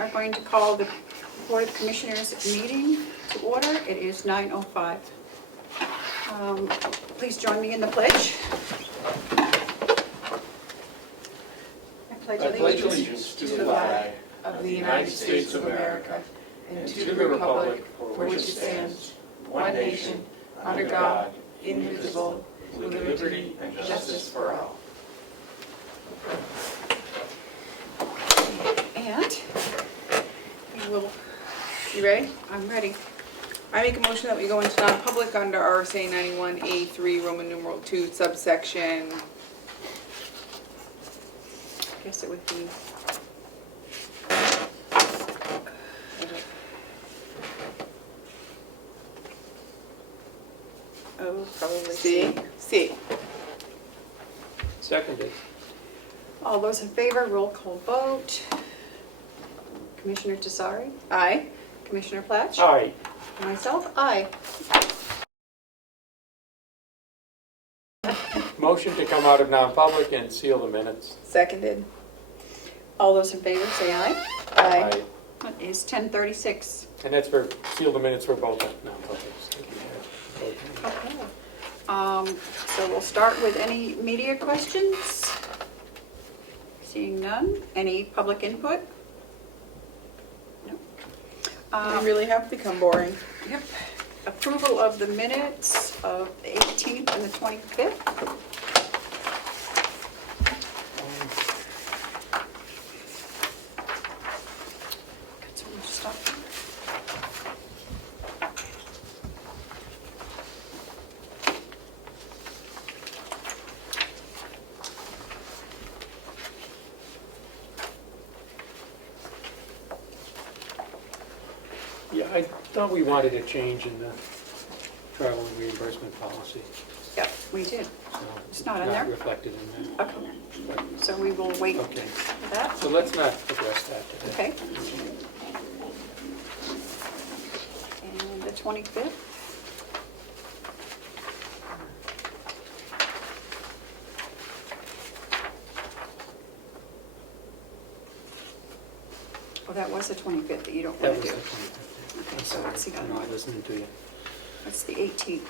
are going to call the Board of Commissioners meeting to order. It is 9:05. Please join me in the pledge. I pledge allegiance to the flag of the United States of America and to the republic for which it stands, one nation, under God, indivisible, with liberty and justice for all. And we will, you ready? I'm ready. I make a motion that we go into non-public under RSA 91A3 Roman numeral 2 subsection. I guess it would be. Oh, probably C. Seconded. All those in favor, roll call vote. Commissioner Tesari? Aye. Commissioner Platch? Aye. Myself, aye. Motion to come out of non-public and seal the minutes. Seconded. All those in favor, say aye. Aye. It is 10:36. And that's for, seal the minutes for both non-publics. Okay. So we'll start with any media questions. Seeing none. Any public input? No. We really have become boring. Yep. Approval of the minutes of the 18th and the 25th. Got so much stuff. Yeah, I thought we wanted a change in the travel and reimbursement policy. Yep, we did. So It's not in there? reflected in that. Okay. So we will wait Okay, for that. so let's not address that today. Okay. And the 25th? Oh, that was the 25th that you don't That want was to the do. 25th. Okay, I'm so sorry, what's the other I'm not one? listening to you. That's the 18th.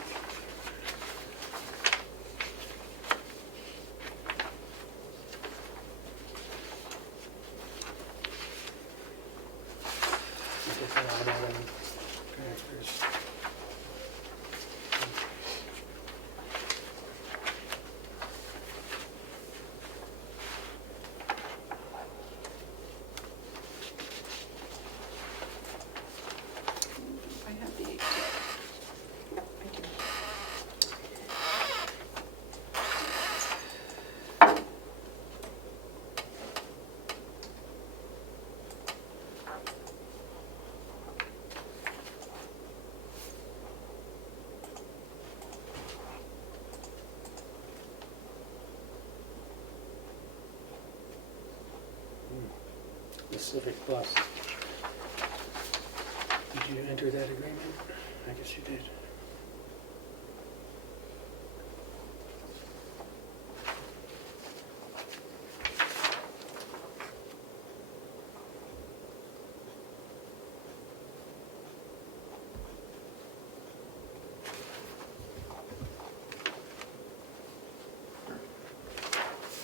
I guess I don't have any transfers. I have the 18th. Yep, I do. The Civic Plus. Did you enter that agreement? I guess you did.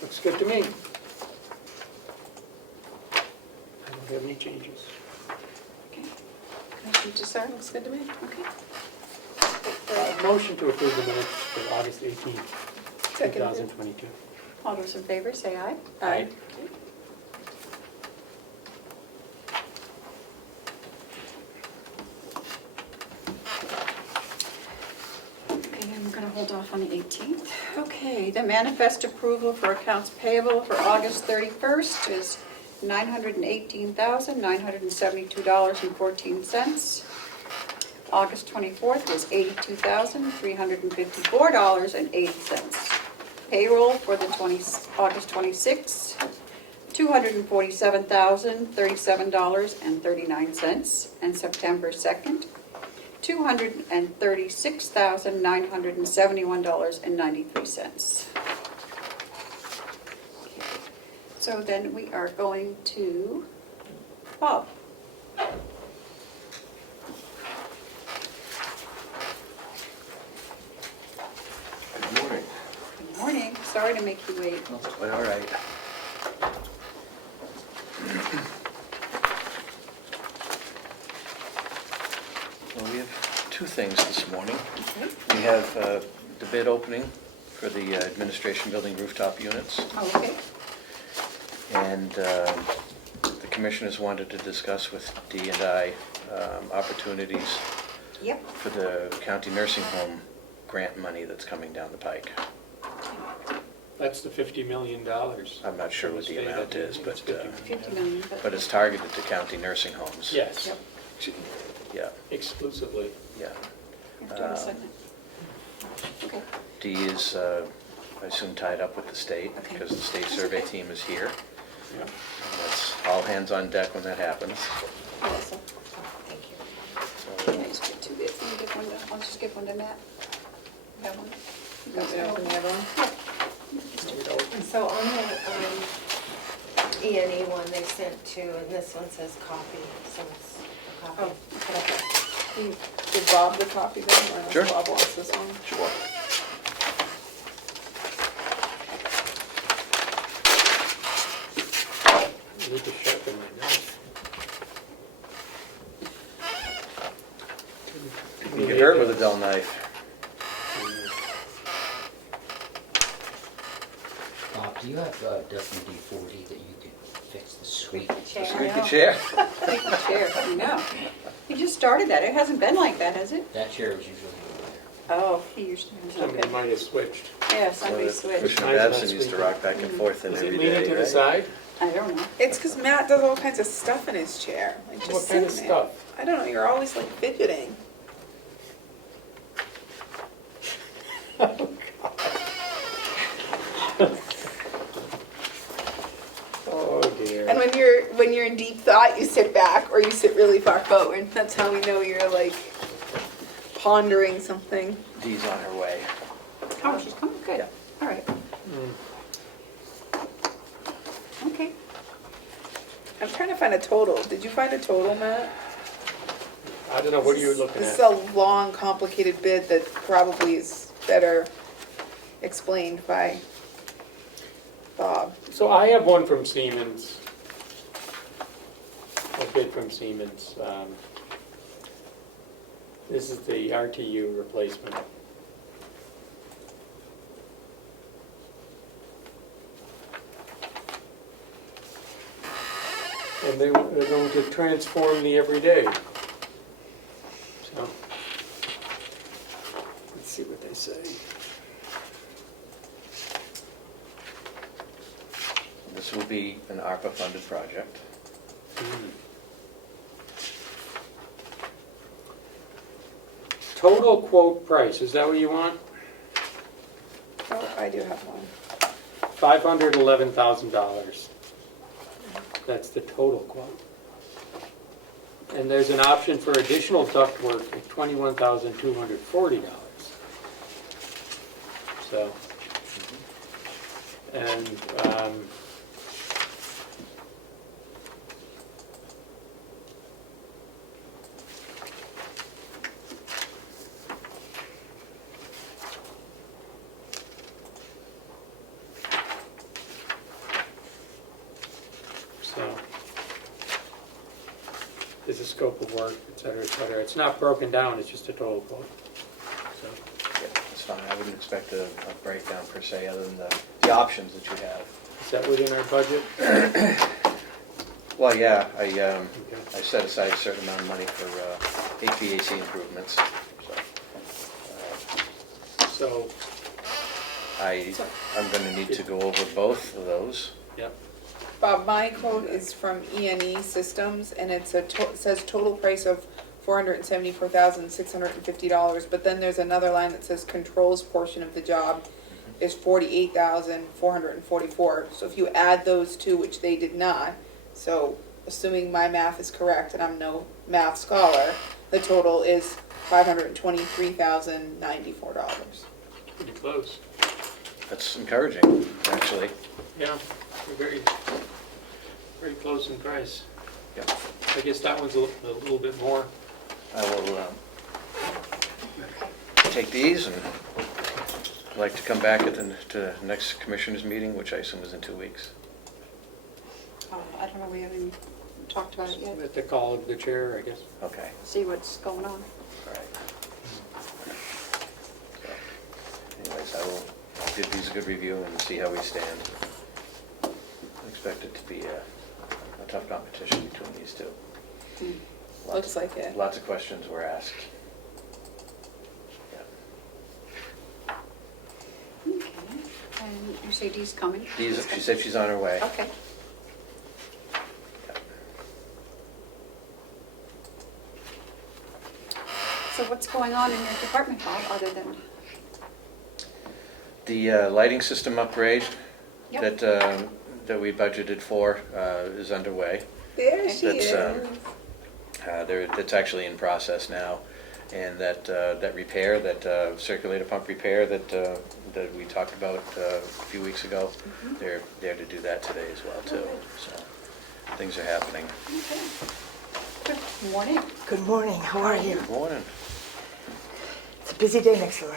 Looks good to me. I don't have any changes. Okay. Commissioner Tesar, looks good to me. Okay. Motion to approve the minutes for August 18th, Seconded. 2022. All those in favor, say aye. Aye. Okay, I'm going to hold off on the 18th. Okay, the manifest approval for accounts payable for August 31st is $918,972.14. August 24th was $82,354.80. Payroll for the August 26th, $247,037.39. And September 2nd, $236,971.93. So then we are going to Bob? Good morning. Good morning. Sorry to make you wait. That's quite all right. Well, we have two things this morning. Okay. We have the bid opening for the administration building rooftop units. Oh, okay. And the commissioners wanted to discuss with D&I opportunities Yep. for the county nursing home grant money that's coming down the pike. That's the $50 million. I'm not sure what the amount is, but 50 million, but it's targeted to county nursing homes. Yes, Yep. Yeah, exclusively. yeah. Do you want a second? Okay. D is, I assume, tied up with the state, Okay. because the state That's survey okay. team is here. Yeah. And that's all hands on deck when that happens. Melissa. Thank you. So, Can I just get two bits? Let me give one to, I'll just give one to Matt. You have one? You got Open one? the other one. And so on the E&E one they sent two, and this one says copy, so it's a copy. Oh, okay. Can you give Bob the copy then, or unless Sure. Bob wants this one? Sure. I need to sharpen my knife. You can get hurt with a dull knife. Bob, do you have WD-40 that you could fix the squeak? Squeaky chair. Take the chair. I know. He just started that. It hasn't been like that, has it? That chair is usually Oh, he usually has. Somebody Okay. might have switched. Yeah, somebody switched. Commissioner Mine's not Babson used to squeaky. rock back and forth in Is it every leaning day, to the right? side? I don't know. It's because Matt does all kinds of stuff in his chair, like just What kind of sitting there. stuff? I don't know, you're always like fidgeting. Oh dear. And when you're in deep thought, you sit back or you sit really far forward. That's how we know you're like pondering something. Dee's on her way. Oh, she's coming? Good. Yeah. All right. Okay. I'm trying to find a total. Did you find a total, Matt? I don't know, what are you looking This is at? a long, complicated bid that probably is better explained by Bob. So I have one from Siemens. A bid from Siemens. This is the RTU replacement. And they're going to transform the everyday. So, let's see what they say. This will be an ARPA-funded project. Total quote price, is that what you want? Oh, I do have one. $511,000. That's the total quote. And there's an option for additional ductwork of $21,240. So, and so, there's a scope of work, et cetera, et cetera. It's not broken down, it's just a total quote. So, Yeah, it's fine. I wouldn't expect a breakdown per se, other than the options that you have. is that within our budget? Well, yeah, Okay. I set aside a certain amount of money for HVAC improvements. So So, I'm going to need to go over both of those. yep. Bob, my quote is from E&E Systems, and it's it says total price of $474,650, but then there's another line that says controls portion of the job is $48,444. So if you add those two, which they did not, so assuming my math is correct, and I'm no math scholar, the total is $523,094. Pretty close. That's encouraging, actually. Yeah, we're very, very close in price. Yep. I guess that one's a little bit more. I will take these and I'd like to come back at the next commissioners meeting, which I assume is in 2 weeks. I don't know, we haven't talked about it yet. At the call of the chair, I guess. Okay, See what's going on. all right. So, anyways, I'll give these a good review and see how we stand. I expect it to be a tough competition between these two. Looks like it. Lots of questions were asked. Yeah. Okay, and you say Dee's coming? She said she's on her way. Okay. So what's going on in your department, Bob, other than, The lighting system upgrade Yep. that we budgeted for is underway. There she That's, is. That's actually in process now. And that repair, that circulator pump repair that we talked about a few weeks ago, they're there to do that today as well too. So things are happening. okay. Good morning. Good morning, how are you? Good morning. It's a busy day next door.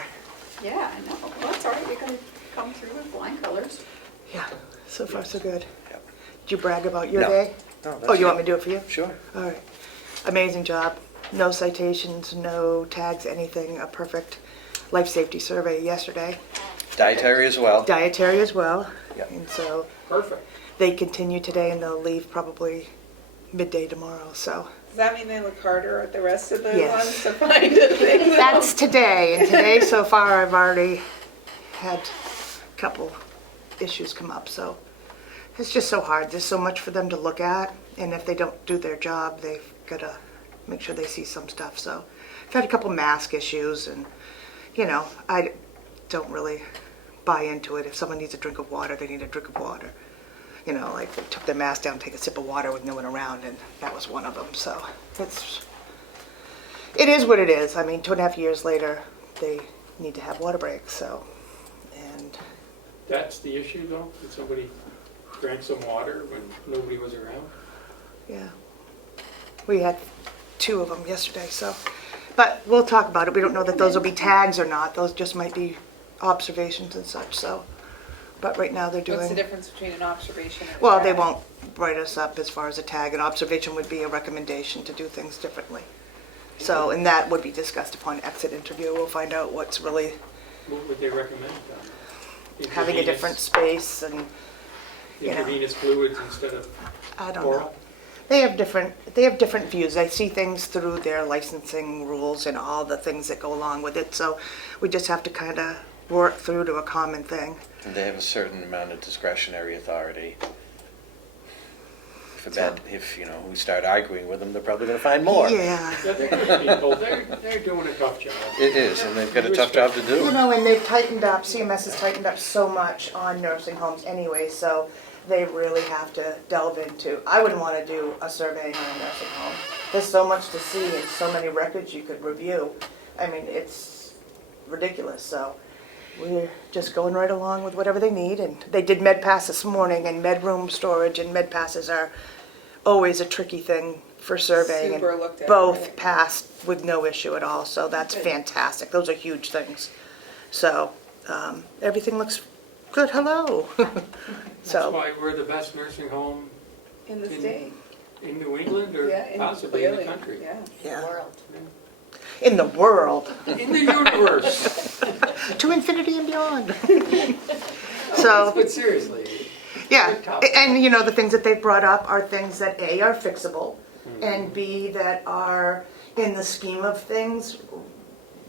Yeah, I know. Well, that's all right, you can come through with flying colors. Yeah, so far so good. Yep. Did you brag about your No. day? No, that's Oh, you want good. me to do it for you? Sure. All right. Amazing job. No citations, no tags, anything. A perfect life safety survey yesterday. Dietary as well. Dietary as well. Yep. And so Perfect. they continue today and they'll leave probably midday tomorrow, so. Does that mean they look harder at the rest of the Yes. ones to find a thing? That's today, and today so far I've already had a couple issues come up, so it's just so hard. There's so much for them to look at, and if they don't do their job, they've got to make sure they see some stuff. So I've had a couple mask issues, and you know, I don't really buy into it. If someone needs a drink of water, they need a drink of water. You know, like they took their mask down, take a sip of water with no one around, and that was one of them. So it is what it is. I mean, 2.5 years later, they need to have water breaks. So, and That's the issue though, that somebody drank some water when nobody was around? yeah, we had 2 of them yesterday. So, but we'll talk about it. We don't know that those will be tags or not. Those just might be observations and such. So, but right now they're doing. What's the difference between an observation and a Well, they tag? won't write us up as far as a tag. An observation would be a recommendation to do things differently. So, and that would be discussed upon exit interview. We'll find out what's really What would they recommend? having a different space and, you know. Intravenous fluids instead of I don't know. oral? They have different views. They see things through their licensing rules and all the things that go along with it. So we just have to kind of work through to a common thing. And they have a certain amount of discretionary authority. If you know, we start arguing with them, they're probably going to find more. Yeah. Yeah, they're good people, they're doing a tough job. It is, and they've got a tough job to do. You know, and they've tightened up, CMS has tightened up so much on nursing homes anyway, so they really have to delve into. I wouldn't want to do a survey on a nursing home. There's so much to see and so many records you could review. I mean, it's ridiculous, so we're just going right along with whatever they need. And they did med pass this morning, and med room storage and med passes are always a tricky thing for surveying. Super And looked at, both right? passed with no issue at all, so that's Good. fantastic. Those are huge things. So everything looks good. Hello. That's So why we're the best nursing home In the state. in New England or Yeah, possibly in the clearly, country. Yeah. yeah, in the world, In the universe. to infinity and beyond. So. But seriously. Yeah, They're tough. and you know, the things that they've brought up are things that A, are fixable, and B, that are, in the scheme of things,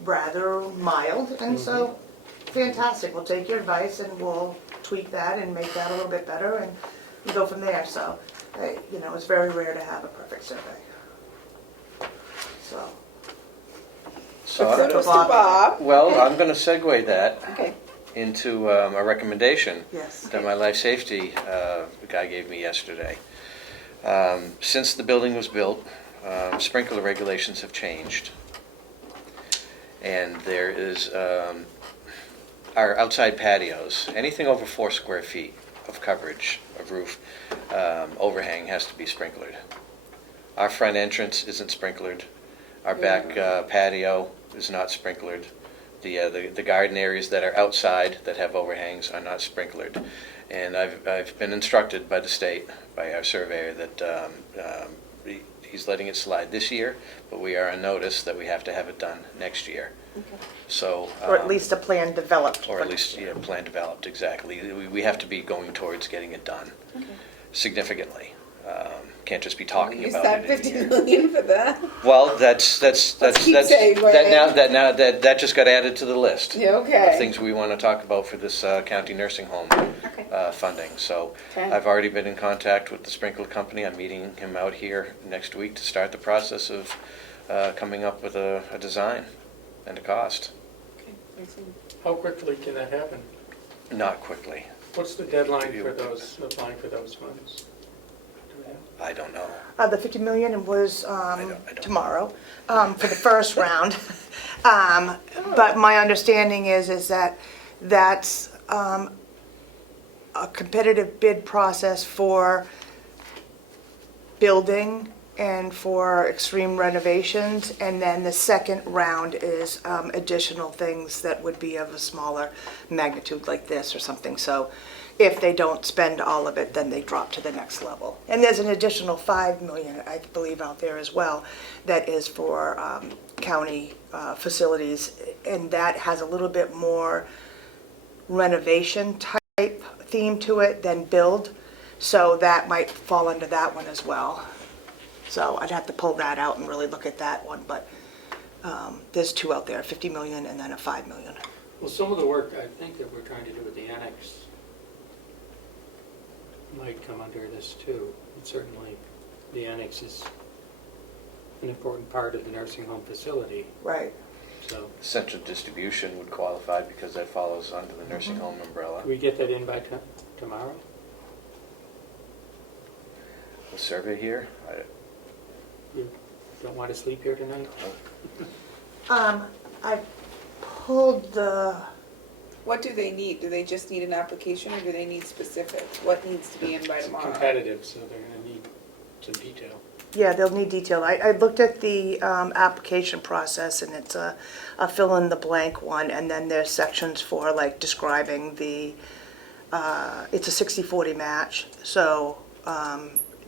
rather mild, and so, fantastic, we'll take your advice and we'll tweak that and make that a little bit better, and we go from there, so, you know, it's very rare to have a perfect survey. So, So, Kudos to Bob. well, I'm going to segue that Okay. into a recommendation yes. that my life safety guy gave me yesterday. Since the building was built, sprinkler regulations have changed. And there is our outside patios, anything over 4 square feet of coverage of roof overhang has to be sprinklered. Our front entrance isn't sprinklered. Our back patio is not sprinklered. The garden areas that are outside that have overhangs are not sprinklered. And I've been instructed by the state, by our surveyor, that he's letting it slide this year, but we are on notice that we have to have it done next year. So. Or at least a plan developed. Or at least, yeah, plan developed, exactly. We have to be going towards getting it done significantly. Can't just be talking Use about that it in a 50 year. million for that. Well, that's keep saying what that just got added to the list. Yeah, Of okay. things we want to talk about for this county nursing home Okay. funding. So Okay. I've already been in contact with the sprinkler company. I'm meeting him out here next week to start the process of coming up with a design and a cost. How quickly can that happen? Not quickly. What's the deadline for those, applying for those funds? Do we have? I don't know. The 50 million was I don't tomorrow for the first round. But my understanding is that that's a competitive bid process for building and for extreme renovations. And then the second round is additional things that would be of a smaller magnitude like this or something. So if they don't spend all of it, then they drop to the next level. And there's an additional 5 million, I believe, out there as well, that is for county facilities, and that has a little bit more renovation type theme to it than build, so that might fall under that one as well. So I'd have to pull that out and really look at that one, but there's two out there, 50 million and then a 5 million. Well, some of the work I think that we're trying to do with the annex might come under this too. And certainly, the annex is an important part of the nursing home facility, Right. so. Central distribution would qualify because that follows under the nursing home umbrella. Can we get that in by tomorrow? The survey here, You don't want to sleep here tonight? I pulled the, What do they need? Do they just need an application or do they need specifics? What needs to be in by It's tomorrow? competitive, so they're going to need some detail. yeah, they'll need detail. I looked at the application process, and it's a fill in the blank one, and then there's sections for like describing the, it's a 60-40 match, so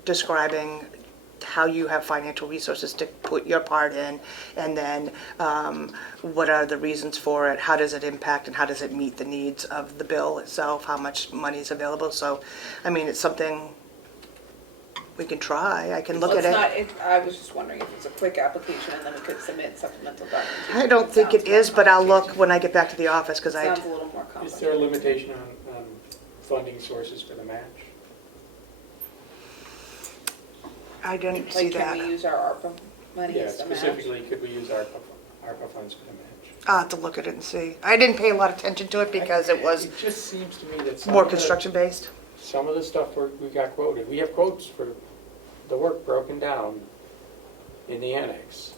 describing how you have financial resources to put your part in, and then what are the reasons for it, how does it impact, and how does it meet the needs of the bill itself, how much money is available. So, I mean, it's something we can try. I can look Well, at it's it. not, I was just wondering if it's a quick application and then we could submit supplemental documentation. I don't think it sounds more is, but I'll look complicated. when I get back to the office, because I, Sounds a little more Is there a complicated. limitation on funding sources for the match? I didn't see Like, can we that. use our ARPA money Yeah, as the match? specifically, could we use ARPA funds for the match? I'll have to look at it and see. I didn't pay a lot of attention to it because it was It just seems to me that some more of the- construction-based. Some of the stuff we got quoted, we have quotes for the work broken down in the annex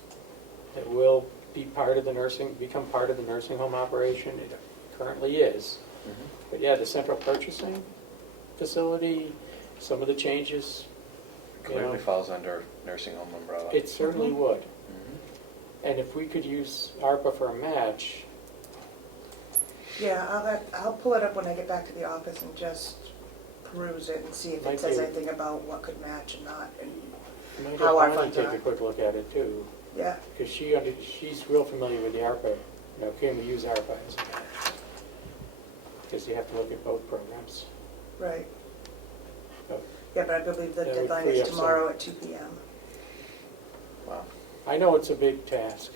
that will be part of the become part of the nursing home operation. It currently is. But yeah, the central purchasing facility, some of the changes, clearly falls under nursing home umbrella. it certainly would. Mhm. And if we could use ARPA for a match, Yeah, I'll pull it up when I get back to the office and just peruse it and see if Might it says be- anything about what could match and not. And I might have How our Bonnie funds take are. a quick look at it too. yeah, Because she's real familiar with the ARPA, can we use ARPA as a match? Because you have to look at both programs. right. But Yeah, but I believe the That would deadline free is up some- tomorrow at 2 p.m. Wow. I know it's a big task.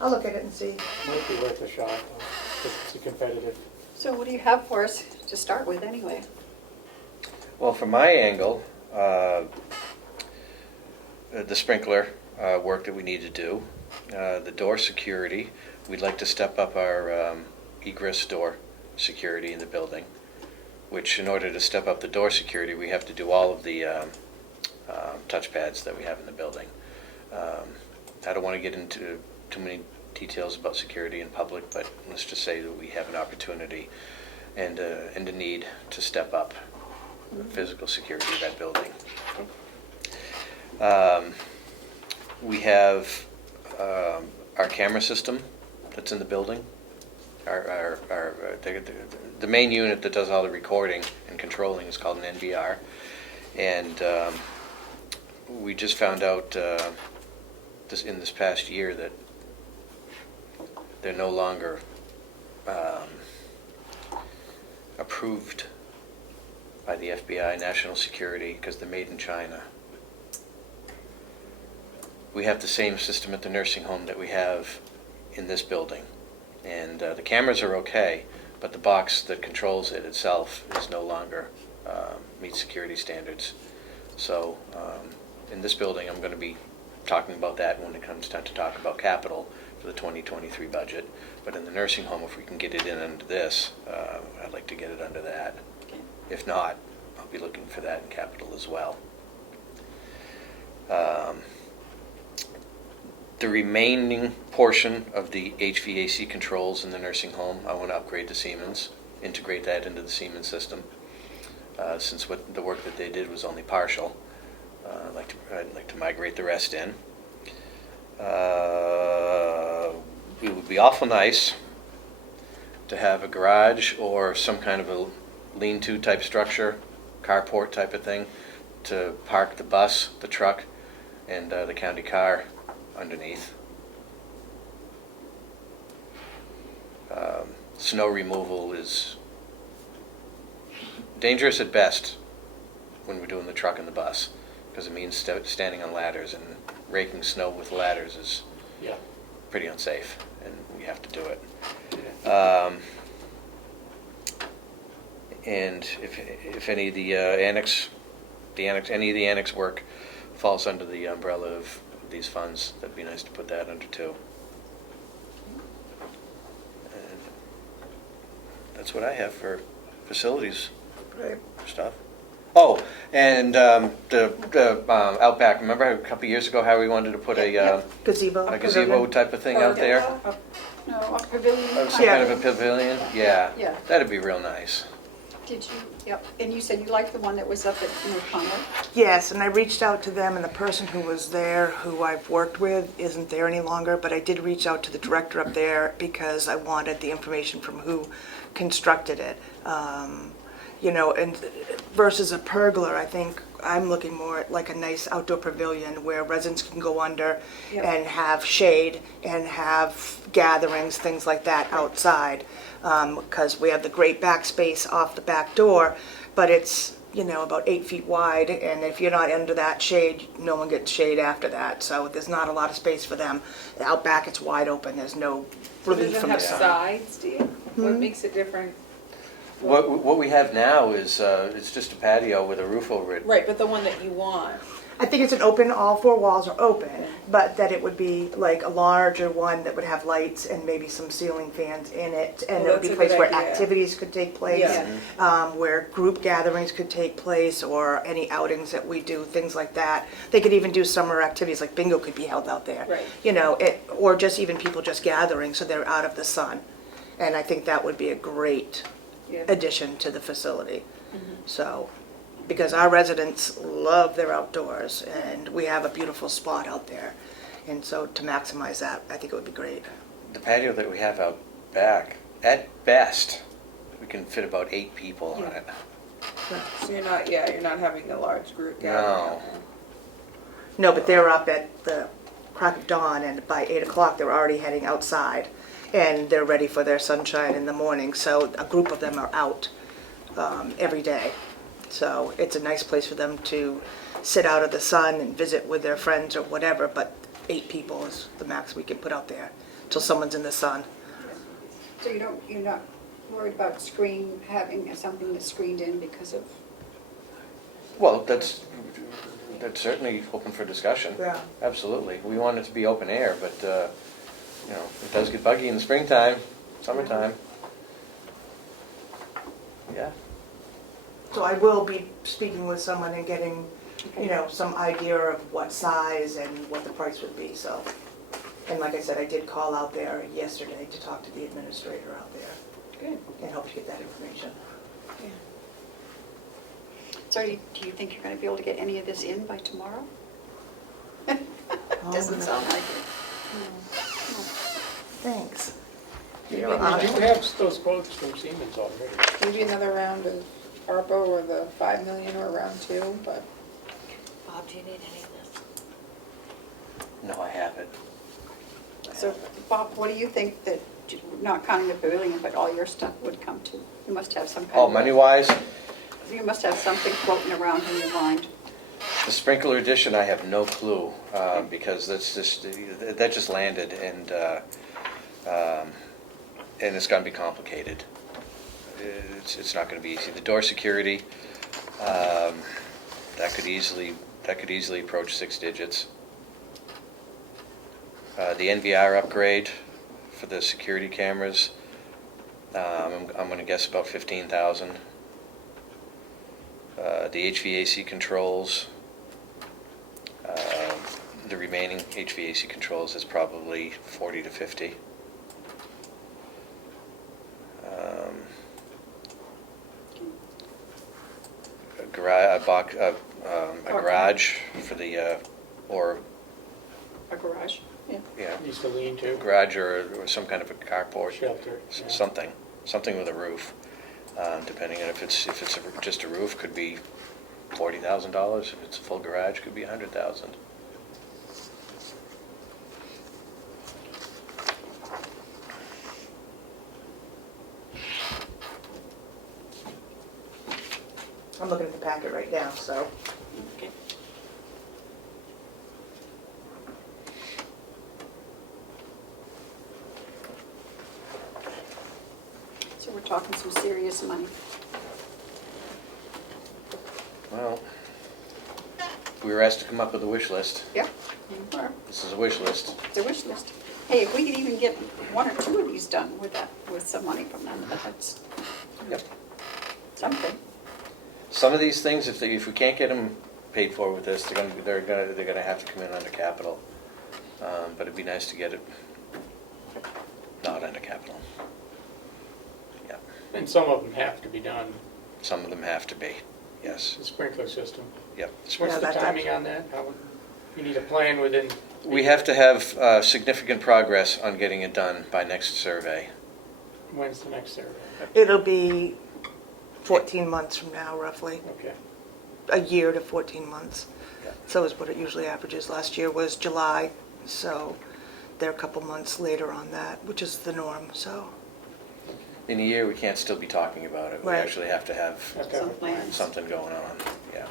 I'll look at it and see. Might be worth a shot, though, because it's a competitive. So what do you have for us to start with anyway? Well, from my angle, the sprinkler work that we need to do, the door security, we'd like to step up our egress door security in the building, which in order to step up the door security, we have to do all of the touchpads that we have in the building. I don't want to get into too many details about security in public, but let's just say that we have an opportunity and a need to step up the physical security of that building. We have our camera system that's in the building. The main unit that does all the recording and controlling is called an NVR. And we just found out in this past year that they're no longer approved by the FBI, National Security, because they're made in China. We have the same system at the nursing home that we have in this building. And the cameras are okay, but the box that controls it itself is no longer meets security standards. So in this building, I'm going to be talking about that when it comes time to talk about capital for the 2023 budget. But in the nursing home, if we can get it in under this, I'd like to get it under that. If not, I'll be looking for that in capital as well. The remaining portion of the HVAC controls in the nursing home, I want to upgrade to Siemens, integrate that into the Siemens system. Since the work that they did was only partial, I'd like to migrate the rest in. It would be awful nice to have a garage or some kind of a lean-to type structure, carport type of thing, to park the bus, the truck, and the county car underneath. Snow removal is dangerous at best when we're doing the truck and the bus, because it means standing on ladders, and raking snow with ladders is Yeah. pretty unsafe, and we have to do it. And if any of the any of the annex work falls under the umbrella of these funds, that'd be nice to put that under too. And that's what I have for facilities stuff. Oh, and the Outback. Remember a couple of years ago how we wanted to put a Gazebo. gazebo type of thing out there? No, a pavilion. Some kind of a pavilion? Yeah. Yeah. That'd be real nice. Did you, yep, and you said you liked the one that was up at Comeau? Yes, and I reached out to them, and the person who was there, who I've worked with, isn't there any longer, but I did reach out to the director up there because I wanted the information from who constructed it. You know, and versus a pergola, I think I'm looking more at like a nice outdoor pavilion where residents can go under Yep. and have shade and have gatherings, things like that outside. Because we have the great back space off the back door, but it's, you know, about 8 feet wide, and if you're not under that shade, no one gets shade after that, so there's not a lot of space for them. Out back, it's wide open, there's no relief Does it from the have sun. sides, Steve? What makes it different? What we have now is it's just a patio with a roof over it. Right, but the one that you want. I think it's an open, all four walls are open, but that it would be like a larger one that would have lights and maybe some ceiling fans in it, and Well, it would be a that's a place good where idea. activities could take place, Yeah. where group gatherings could take place, or any outings that we do, things like that. They could even do summer activities, like bingo could be held out there. Right. You know, or just even people just gathering, so they're out of the sun. And I think that would be a great Yeah. addition to the facility. So, because our residents love their outdoors, and we have a beautiful spot out there. And so to maximize that, I think it would be great. The patio that we have out back, at best, we can fit about 8 people on it. So you're not having a large group gathering. No. No, but they're up at the crack of dawn, and by 8 o'clock, they're already heading outside, and they're ready for their sunshine in the morning. So a group of them are out every day. So it's a nice place for them to sit out of the sun and visit with their friends or whatever, but 8 people is the max we can put out there till someone's in the sun. So you're not worried about having something that's screened in because of, Well, that's certainly open for discussion. Yeah. Absolutely. We want it to be open air, but, you know, it does get buggy in the springtime, summertime. Yeah. So I will be speaking with someone and getting, you know, some idea of what size and what the price would be, so. And like I said, I did call out there yesterday to talk to the administrator out there. Good. And hope to get that information. so do you think you're going to be able to get any of this in by tomorrow? Doesn't sound like it. Thanks. We do have those quotes from Siemens already. Maybe another round of ARPA or the 5 million or round 2, but Bob, do you need any of this? No, I haven't. So, Bob, what do you think that, not counting the pavilion, but all your stuff would come to? You must have some kind Oh, of... money-wise, You must have something floating around in your mind. the sprinkler addition, I have no clue, because that just landed, and it's gonna be complicated. It's not gonna be easy. The door security, that could easily approach 6 digits. The NVR upgrade for the security cameras, I'm gonna guess about 15,000. The HVAC controls, the remaining HVAC controls is probably 40 to 50. A garage for the, or, A garage, yeah. yeah, Used to lean to, garage or some kind of a carport. shelter. Yeah. Something with a roof, depending on if it's just a roof, could be $40,000. If it's a full garage, could be $100,000. I'm looking at the packet right now, so. Okay. So we're talking some serious money. Well, we were asked to come up with a wish list. Yeah, you are. This is a wish list. It's a wish list. Hey, if we could even get 1 or 2 of these done with that, with some money from them, that's Yep. something. Some of these things, if we can't get them paid for with this, they're gonna have to come in under capital. But it'd be nice to get it not under capital. Yeah, And some of them have to be done, some of them have to be. Yes. the sprinkler system. Yep. What's the that's timing on that? You need a plan within? We have to have significant progress on getting it done by next survey. When's the next survey? It'll be 14 months from now, roughly. Okay. A year to 14 months. Yeah. So is what it usually averages. Last year was July, so they're a couple months later on that, which is the norm, so. In a year, we can't still be talking about it. We Right. actually have to have Have to have Some a plan. plans. something going on, yeah.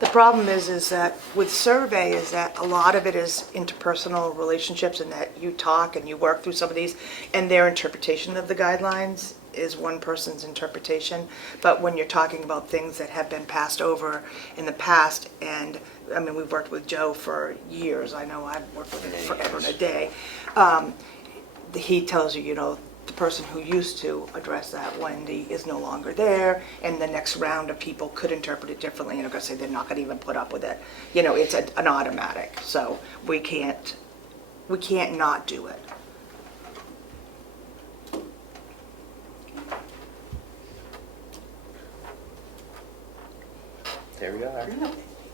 The problem is that with survey is that a lot of it is interpersonal relationships and that you talk and you work through some of these and their interpretation of the guidelines is one person's interpretation. But when you're talking about things that have been passed over in the past, and I mean, we've worked with Joe for years. I know I've worked with him forever and a day. He tells you, you know, the person who used to address that, Wendy, is no longer there, and the next round of people could interpret it differently, and are gonna say they're not gonna even put up with it. You know, it's an automatic, so we can't not do it. There we are.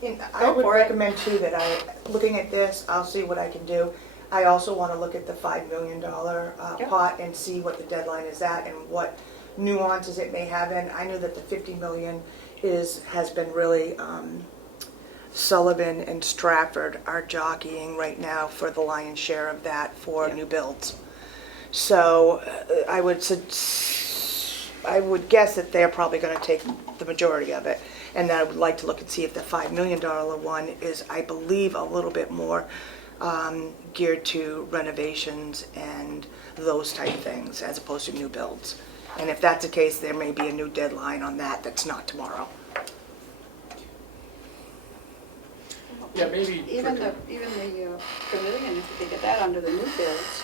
And I Go would for it. recommend too that looking at this, I'll see what I can do. I also want to look at the $5 million Yeah. pot and see what the deadline is at and what nuances it may have in. I know that the 50 million has been really, Sullivan and Stratford are jockeying right now for the lion's share of that for Yeah. new builds. So I would guess that they're probably going to take the majority of it. And I would like to look and see if the $5 million one is, I believe, a little bit more geared to renovations and those type things as opposed to new builds. And if that's the case, there may be a new deadline on that that's not tomorrow. Yeah, maybe. Even the pavilion, if they get that under the new builds,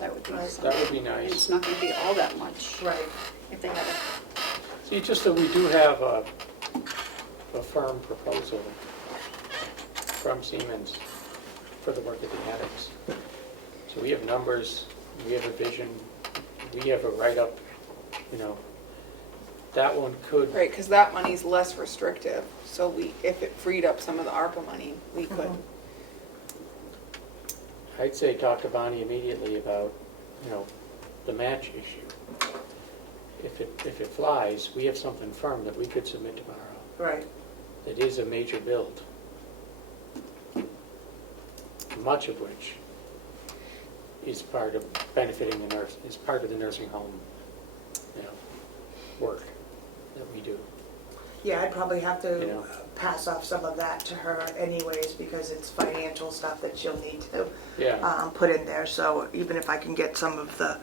that would be something. That would be And nice. it's not gonna be all that much. Right. If they have it. See, just that we do have a firm proposal from Siemens for the work at the attics. So we have numbers, we have a vision, we have a write-up, you know. That one could, right, because that money's less restrictive. So if it freed up some of the ARPA money, we could I'd say talk to Bonnie immediately about, the match issue. If it flies, we have something firm that we could submit tomorrow. Right. It is a major build, much of which is part of benefiting the nurse, is part of the nursing home, work that we do. Yeah, I'd probably have You to know. pass off some of that to her anyways, because it's financial stuff that she'll need to Yeah, put in there. So even if I can get some of the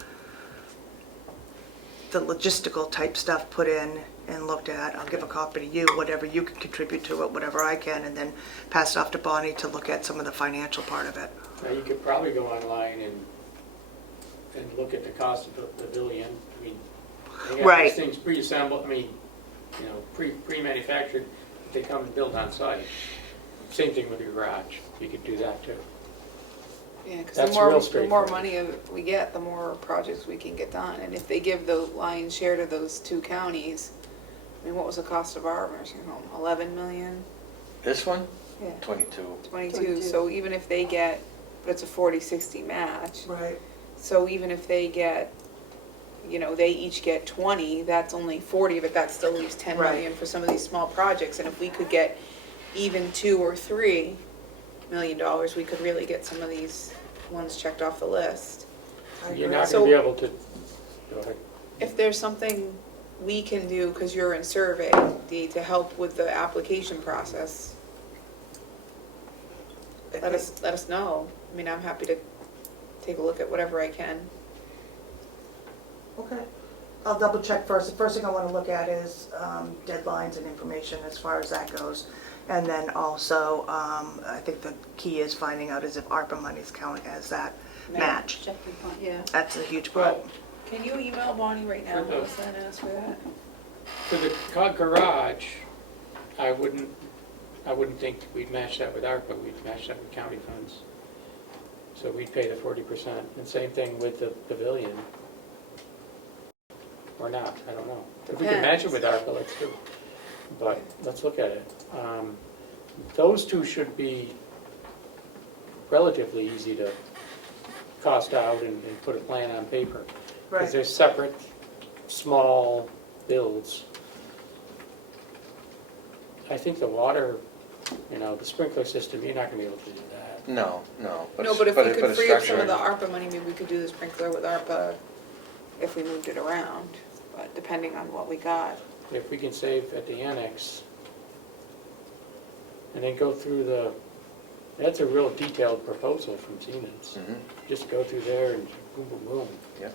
logistical type stuff put in and looked at, I'll give a copy to you, whatever you can contribute to it, whatever I can, and then pass it off to Bonnie to look at some of the financial part of it. now you could probably go online and look at the cost of the pavilion. I mean, they got Right. these things pre-assembled, pre-manufactured, they come and build on site. Same thing with your garage, you could do that too. Yeah, because That's the more real the more straightforward. money we get, the more projects we can get done. And if they give the lion's share to those two counties, I mean, what was the cost of our nursing home? 11 million? This one, Yeah, 22. 22. So even if they get, but it's a 40-60 match. Right. So even if they get, they each get 20, that's only 40 of it, that still leaves 10 Right. million for some of these small projects. And if we could get even $2 or $3 million, we could really get some of these ones checked off the list. You're not So- gonna be able to, go ahead. If there's something we can do, because you're in survey, Dee, to help with the application process, let us know. I mean, I'm happy to take a look at whatever I can. Okay. I'll double check first. The first thing I want to look at is deadlines and information as far as that goes. And then also, I think the key is finding out is if ARPA monies count as that match. Yeah. That's a huge Well, part. Can you email Bonnie right now, For the- Melissa, and ask for that? for the garage, I wouldn't think we'd match that with ARPA, we'd match that with county funds. So we'd pay the 40%, and same thing with the pavilion. Or not, I don't know. If we can match it with ARPA, let's do it. But let's look at it. Those two should be relatively easy to cost out and put a plan on paper. Because Right. they're separate, small builds. I think the water, the sprinkler system, you're not gonna be able to do that. No. No, but it's- if we a could free up some of the structure- ARPA money, maybe we could do the sprinkler with ARPA if we moved it around, but depending on what we got. If we can save at the annex, and then go through that's a real detailed proposal from Siemens. Mhm. Just go through there and boom, boom, boom. Yeah.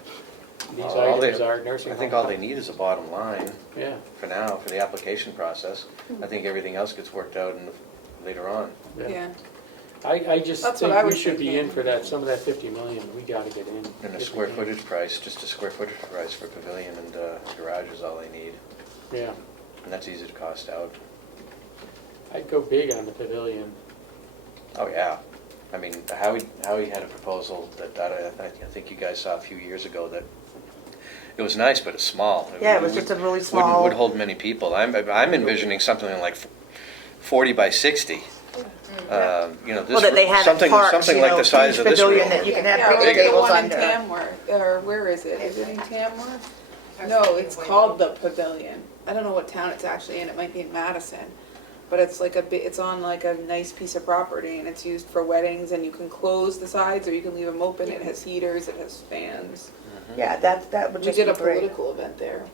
These All they- items are nursing I home. think all they need is a bottom line Yeah, for now, for the application process. I think everything else gets worked out later on. yeah. Yeah. I just That's what think I we was should be thinking. in for that, some of that 50 million, we gotta get in. And a if we square can. footage price, just a square footage price for pavilion and garage is all they need. Yeah, And that's easy to cost out. I'd go big on the pavilion. Oh, yeah. I mean, Howie had a proposal that I think you guys saw a few years ago that it was nice, but it's small. Yeah, it was just a really small. Wouldn't hold many people. I'm envisioning something like 40 by 60. Well, that they have something parks, something like the size huge of this pavilion room. that you can have Yeah, or big the tables one in under. Tamworth, or where is it? Is it in Tamworth? No, it's called the Pavilion. I don't know what town it's actually in. It might be in Madison. But it's like it's on like a nice piece of property, and it's used for weddings, and you can close the sides or you can leave them open. It has heaters, it has fans. Yeah, that would We just did be a great. political event there.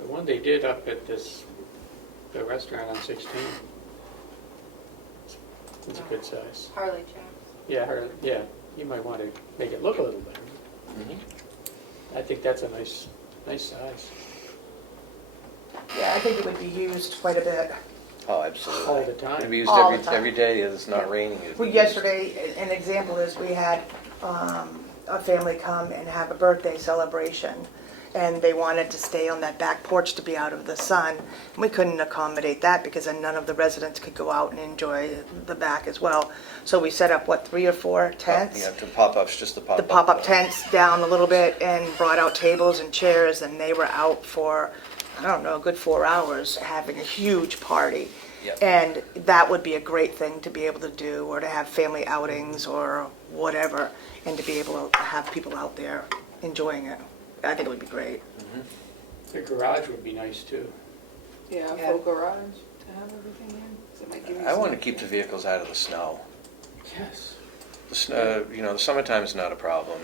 The one they did up at the restaurant on 16. It's a good size. Harley Chapter. Yeah, you might want to make it look a little better. Mhm. I think that's a nice size. Yeah, I think it would be used quite a bit. Oh, absolutely. All the time. It'd be used All the time. every day it's not raining. it'd be Well, used. yesterday, an example is we had a family come and have a birthday celebration, and they wanted to stay on that back porch to be out of the sun. We couldn't accommodate that because then none of the residents could go out and enjoy the back as well. So we set up, 3 or 4 tents? Yeah, to pop-ups, just the pop-up. The pop-up tents down a little bit and brought out tables and chairs, and they were out for, I don't know, a good 4 hours having a huge party. Yep. And that would be a great thing to be able to do, or to have family outings or whatever, and to be able to have people out there enjoying it. I think it would be great. The garage would be nice too. Yeah, a Yeah. full garage to have everything in, 'cause it might give you I want to some- keep the vehicles out of the snow. Yes. The snow, the summertime is not a problem,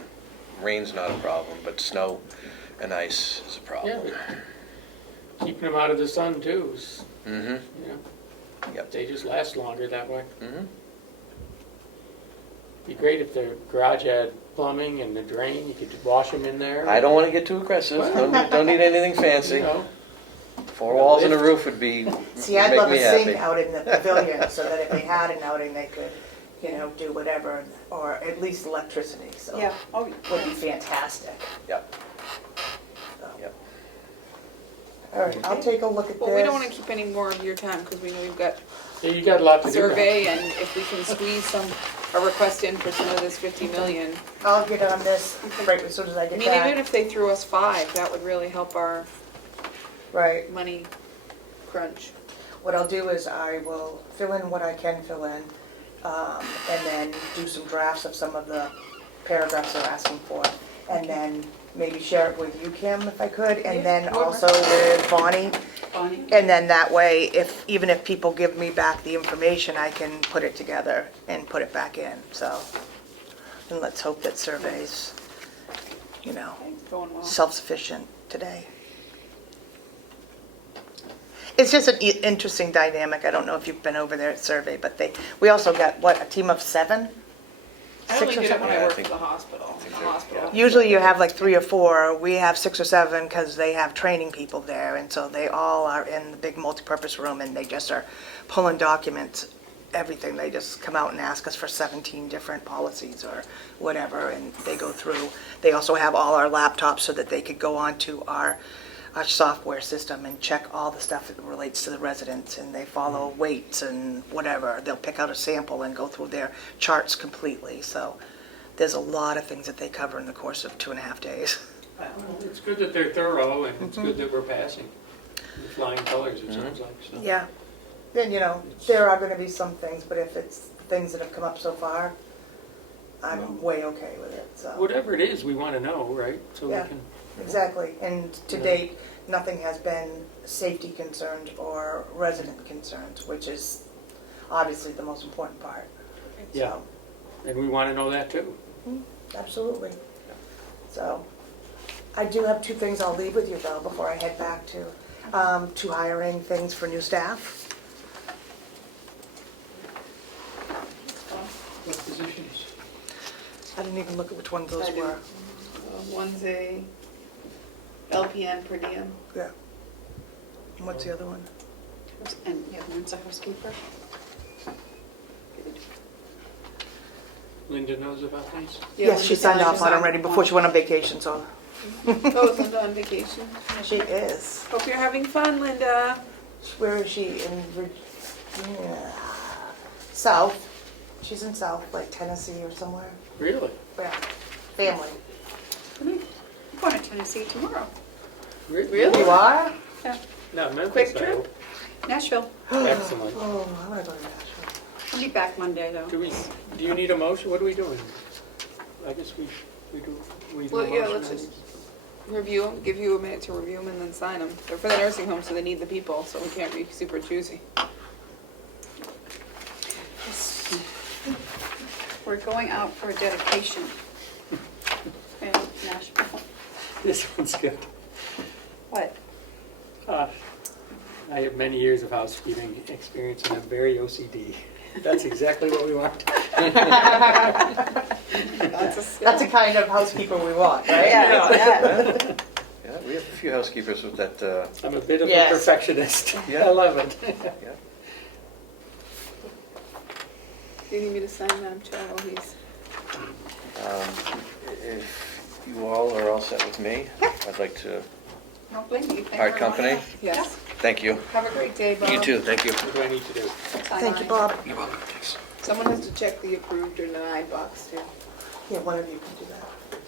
rain's not a problem, but snow and ice is a Yeah, problem. but keeping them out of the sun too, Mm-hmm, you know, yep. they just last longer that way. Mm-hmm. Be great if the garage had plumbing and the drain, you could wash them in there. I don't want to get too aggressive, don't need anything You fancy. know, 4 walls and a roof would See, I'd make love me a sink happy. out in the pavilion, so that if they had an outing, they could, do whatever, or at least electricity, so. Yeah, oh, Would be fantastic. Yep, yep. All right, I'll take a look at this. Well, we don't wanna keep any more of your time, because we know we've got yeah, you got a lot to do now. survey, and if we can squeeze a request in for some of this 50 million. I'll get on this right as soon as I I get mean, even back. if they threw us 5, that would really help our Right. money crunch. What I'll do is I will fill in what I can fill in, and then do some drafts of some of the paragraphs they're asking for. And then maybe share it with you, Kim, if I could, and then also with Bonnie. Bonnie. And then that way, even if people give me back the information, I can put it together and put it back in, so. And let's hope that surveys, It's going well. self-sufficient today. It's just an interesting dynamic. I don't know if you've been over there at survey, but we also got, a team of 7? I only 6 or did it when 7? I Yeah, I worked think- for the hospital. think The they're- hospital. Usually you have like 3 or 4. We have 6 or 7 because they have training people there, and so they all are in the big multipurpose room, and they just are pulling documents, everything. They just come out and ask us for 17 different policies or whatever, and they go through. They also have all our laptops so that they could go onto our software system and check all the stuff that relates to the residents, and they follow weights and whatever. They'll pick out a sample and go through their charts completely, so there's a lot of things that they cover in the course of 2.5 days. Well, it's good that they're thorough, and it's good that we're passing. The flying colors, it sounds like, so. Yeah. Then, there are gonna be some things, but if it's things that have come up so far, I'm way okay with it, so. Whatever it is, we want to know, right? So we Yeah. can, Exactly, and to Yeah. date, nothing has been safety concerns or resident concerns, which is obviously the most important part. yeah, and we want to know that too. Absolutely. So, I do have 2 things I'll leave with you though, before I head back to hiring things for new staff. What positions? I didn't even look at which ones those I do. were. One's a LPN per diem. Yeah. And what's the other one? And the other one's a housekeeper. Linda knows about these? Yes, she signed off on it already before she went on vacation, so. Oh, is Linda on vacation? She is. Hope you're having fun, Linda. Where is she? In Virginia? South. She's in South, like Tennessee or somewhere. Really? Yeah. Family. I'm going to Tennessee tomorrow. Really? You are? No, Memphis. Quick I trip? hope. Nashville. Excellent. Oh, I want to go to Nashville. I'll be back Monday though. Do you need a motion? What are we doing? I guess we do a Well, yeah, motion let's on just these? review them, give you a minute to review them and then sign them. They're for the nursing home, so they need the people, so we can't be super choosy. We're going out for a dedication in Nashville. This one's good. What? I have many years of housekeeping experience and I'm very OCD. That's exactly what we want. That's a skill. That's the kind of housekeeper we want, right? Yeah, Yeah, we have a few housekeepers with that, I'm a bit of Yes. a perfectionist. Yeah. I love it. yeah. Do you need me to sign Madam Chair while he's... If you all are all set with me, I'd like to Don't blame me. part company. Yes. Thank you. Have a great day, Bob. You too, thank you. What do I need to do? Thank you, Bob. You're welcome, thanks. Someone has to check the approved or denied box too. Yeah, one of you can do that.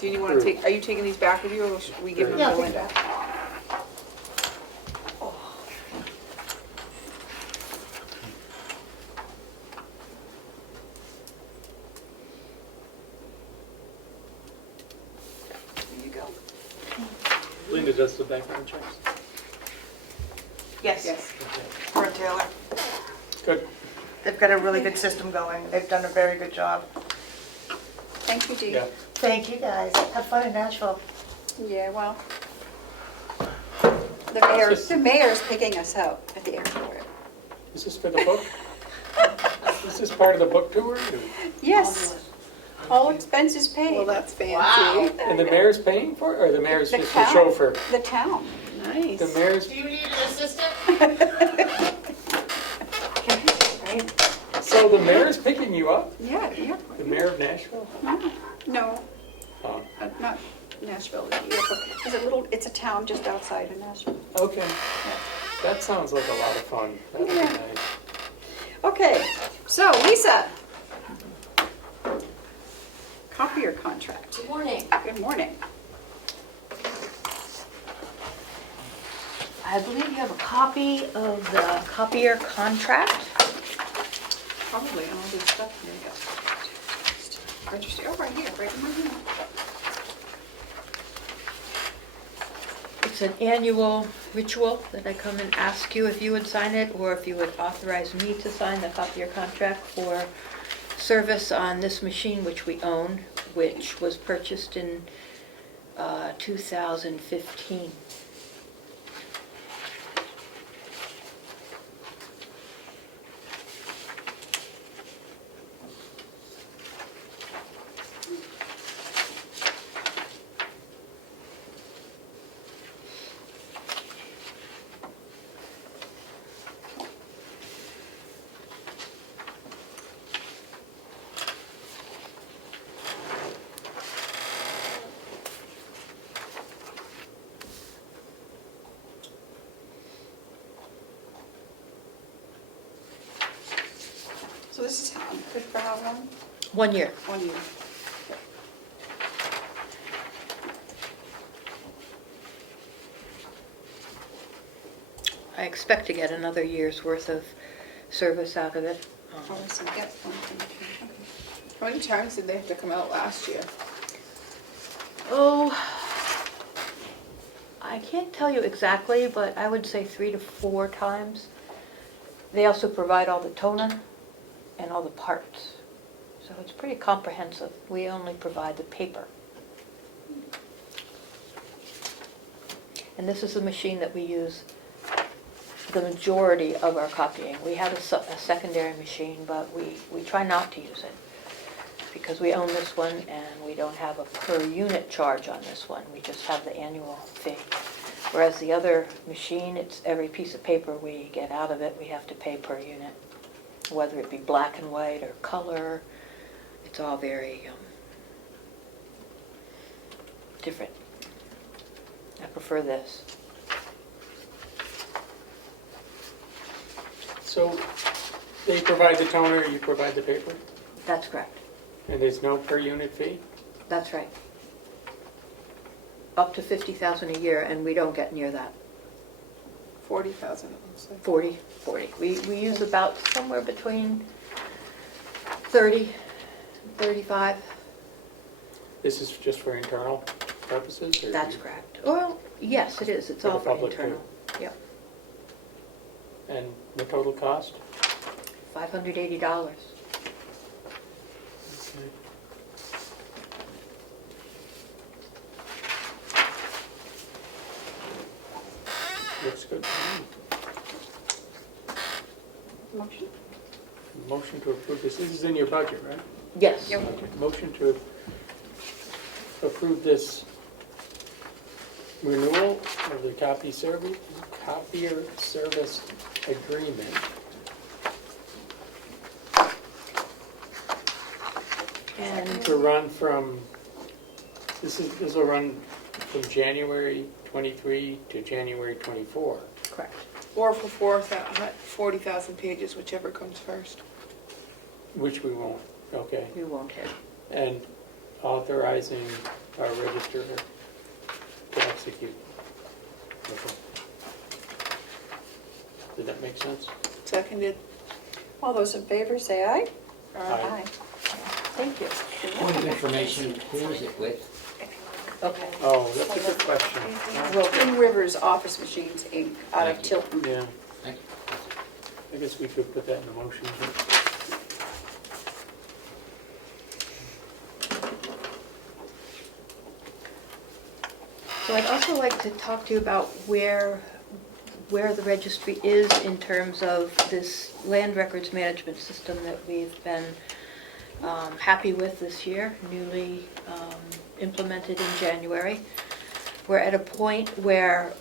Do you want to take, are you taking these back with you or should we give them Yeah, to take Linda? that. does the background checks? Yes, Yes. Okay. for a Taylor. Good. They've got a really good system going. They've done a very good job. Thank you, Dee. Yeah. Thank you, guys. Have fun in Nashville. Yeah, well, the mayor's picking us up at the airport. Is this for the book? Is this part of the book tour? or- Yes, all expenses paid. Well, that's fancy. And the mayor's paying for it, or the mayor's The just the town. chauffeur? The town. Nice. The mayor's, Do you need an assistant? Right. so the mayor's picking you up? Yeah, yeah. The mayor of Nashville? No, Oh, not Nashville. It's a town just outside of Nashville. okay. That sounds like a lot of fun. That would be Yeah. nice. Okay, so Lisa. Copier contract. Good morning. Good morning. I believe you have a copy of the copier contract. Probably all this stuff. Here you go. Registry, oh, right here, right in my hand. It's an annual ritual that I come and ask you if you would sign it or if you would authorize me to sign the copier contract for service on this machine which we own, which was purchased in 2015. So this is good for how long? 1 year. 1 year. I expect to get another year's worth of service out of it. Oh, I see, yep, 1.2, okay. How many times did they have to come out last year? Oh, I can't tell you exactly, but I would say 3 to 4 times. They also provide all the toner and all the parts. So it's pretty comprehensive. We only provide the paper. And this is the machine that we use the majority of our copying. We have a secondary machine, but we try not to use it because we own this one and we don't have a per unit charge on this one. We just have the annual fee. Whereas the other machine, it's every piece of paper we get out of it, we have to pay per unit. Whether it be black and white or color, it's all very different. I prefer this. So they provide the toner, you provide the paper, That's correct. and there's no per unit fee? That's right. Up to 50,000 a year, and we don't get near that. 40,000, it looks like. 40. We use about somewhere between 30 and 35. This is just for internal purposes? or That's you- correct. Well, yes, it is. It's For the all for public, too. internal. Yep. And the total cost? $580. Okay. Looks good to me. Motion? Motion to approve this. This is in your budget, right? Yes. Yep. Okay. Motion to approve this renewal of the copier service agreement. And To run from, this will run from January 23 to January 24. correct. Or for 40,000 pages, whichever comes first. Which we won't, okay. We won't hit. And authorizing our registrar to execute. Okay. Did that make sense? Seconded. All those in favor, say aye. Aye. Thank you. Point of information, who is it with? Okay. Oh, that's a good question. Twin Rivers Office Machines, Inc., out of Thank you. Tilton. Yeah, Thank you. I guess we could put that in the motion. So I'd also like to talk to you about where the registry is in terms of this land records management system that we've been happy with this year, newly implemented in January. We're at a point where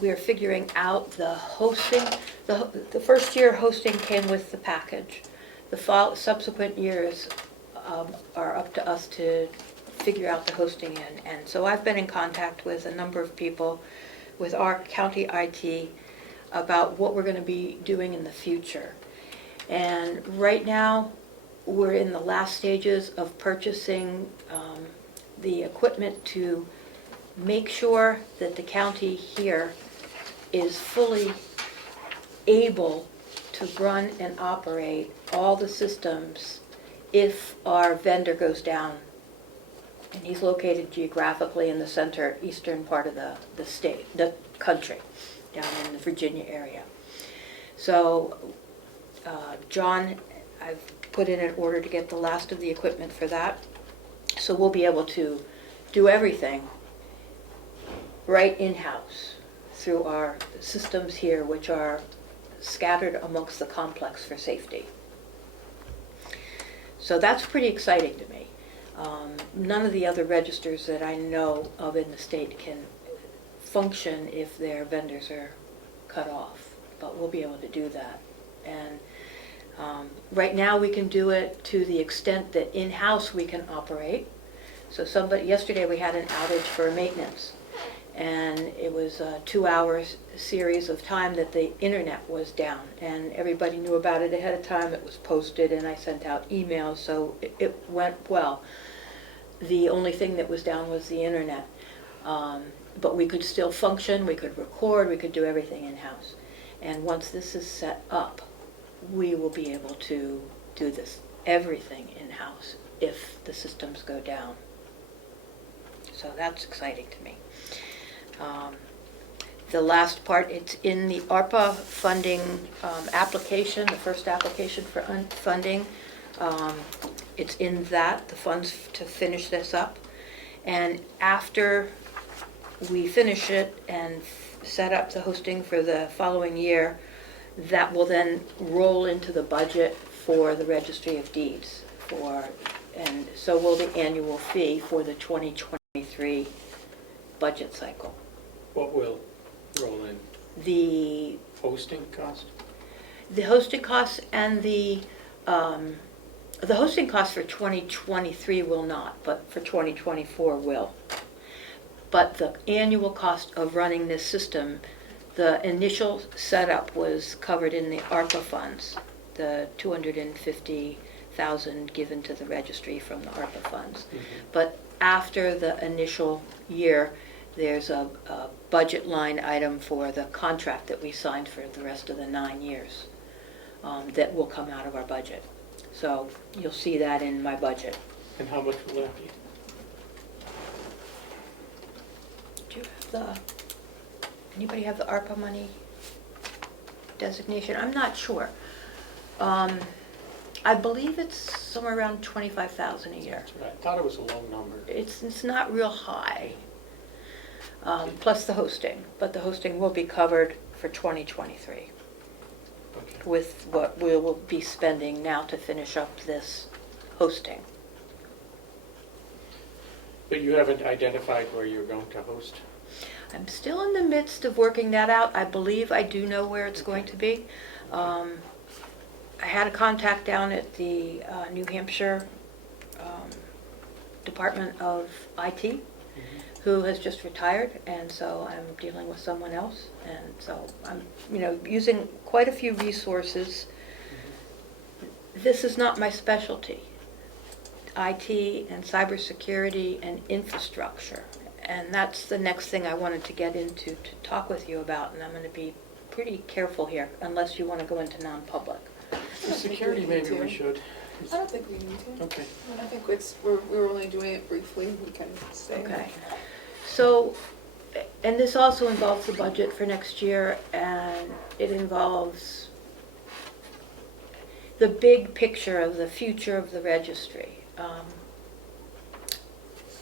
we're figuring out the hosting. The first year hosting came with the package. The subsequent years are up to us to figure out the hosting in. And so I've been in contact with a number of people with our county IT about what we're going to be doing in the future. And right now, we're in the last stages of purchasing the equipment to make sure that the county here is fully able to run and operate all the systems if our vendor goes down. And he's located geographically in the center eastern part of the state, the country, down in the Virginia area. So John, I've put in an order to get the last of the equipment for that. So we'll be able to do everything right in-house through our systems here, which are scattered amongst the complex for safety. So that's pretty exciting to me. None of the other registers that I know of in the state can function if their vendors are cut off, but we'll be able to do that. And right now we can do it to the extent that in-house we can operate. So yesterday we had an outage for maintenance, and it was a 2-hour series of time that the internet was down, and everybody knew about it ahead of time. It was posted, and I sent out emails, so it went well. The only thing that was down was the internet, but we could still function, we could record, we could do everything in-house. And once this is set up, we will be able to do everything in-house if the systems go down. So that's exciting to me. The last part, it's in the ARPA funding application, the first application for funding. It's in that, the funds to finish this up. And after we finish it and set up the hosting for the following year, that will then roll into the budget for the Registry of Deeds, and so will the annual fee for the 2023 budget cycle. What will roll in? The Hosting cost? hosting costs and the hosting costs for 2023 will not, but for 2024 will. But the annual cost of running this system, the initial setup was covered in the ARPA funds, the $250,000 given to the registry from the ARPA funds. Mm-hmm. But after the initial year, there's a budget line item for the contract that we signed for the rest of the 9 years that will come out of our budget. So you'll see that in my budget. And how much will that be? Do you have anybody have the ARPA money designation? I'm not sure. I believe it's somewhere around $25,000 a year. That's right. I thought it was a low number. It's not real high, plus the hosting, but the hosting will be covered for 2023 Okay. with what we will be spending now to finish up this hosting. But you haven't identified where you're going to host? I'm still in the midst of working that out. I believe I do know where it's going to be. I had a contact down at the New Hampshire Department of IT who has just retired, and so I'm dealing with someone else, and so I'm using quite a few resources. This is not my specialty. IT and cybersecurity and infrastructure, and that's the next thing I wanted to get into to talk with you about, and I'm going to be pretty careful here unless you want to go into non-public. For security, maybe we should. I don't think we need to. Okay. I mean, I think we're only doing it briefly, we can say. Okay. So, and this also involves the budget for next year, and it involves the big picture of the future of the registry.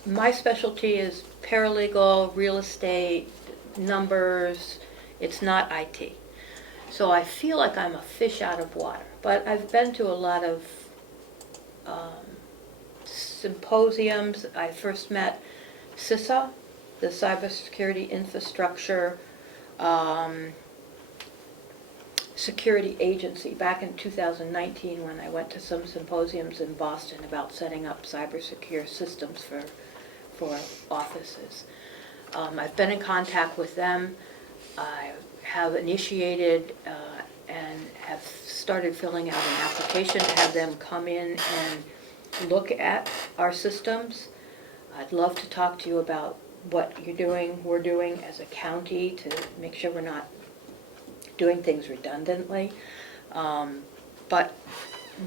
My specialty is paralegal, real estate, numbers. It's not IT. So I feel like I'm a fish out of water. But I've been to a lot of symposiums. I first met CISA, the Cybersecurity Infrastructure Security Agency, back in 2019 when I went to some symposiums in Boston about setting up cybersecure systems for offices. I've been in contact with them. I have initiated and have started filling out an application to have them come in and look at our systems. I'd love to talk to you about what we're doing as a county to make sure we're not doing things redundantly. But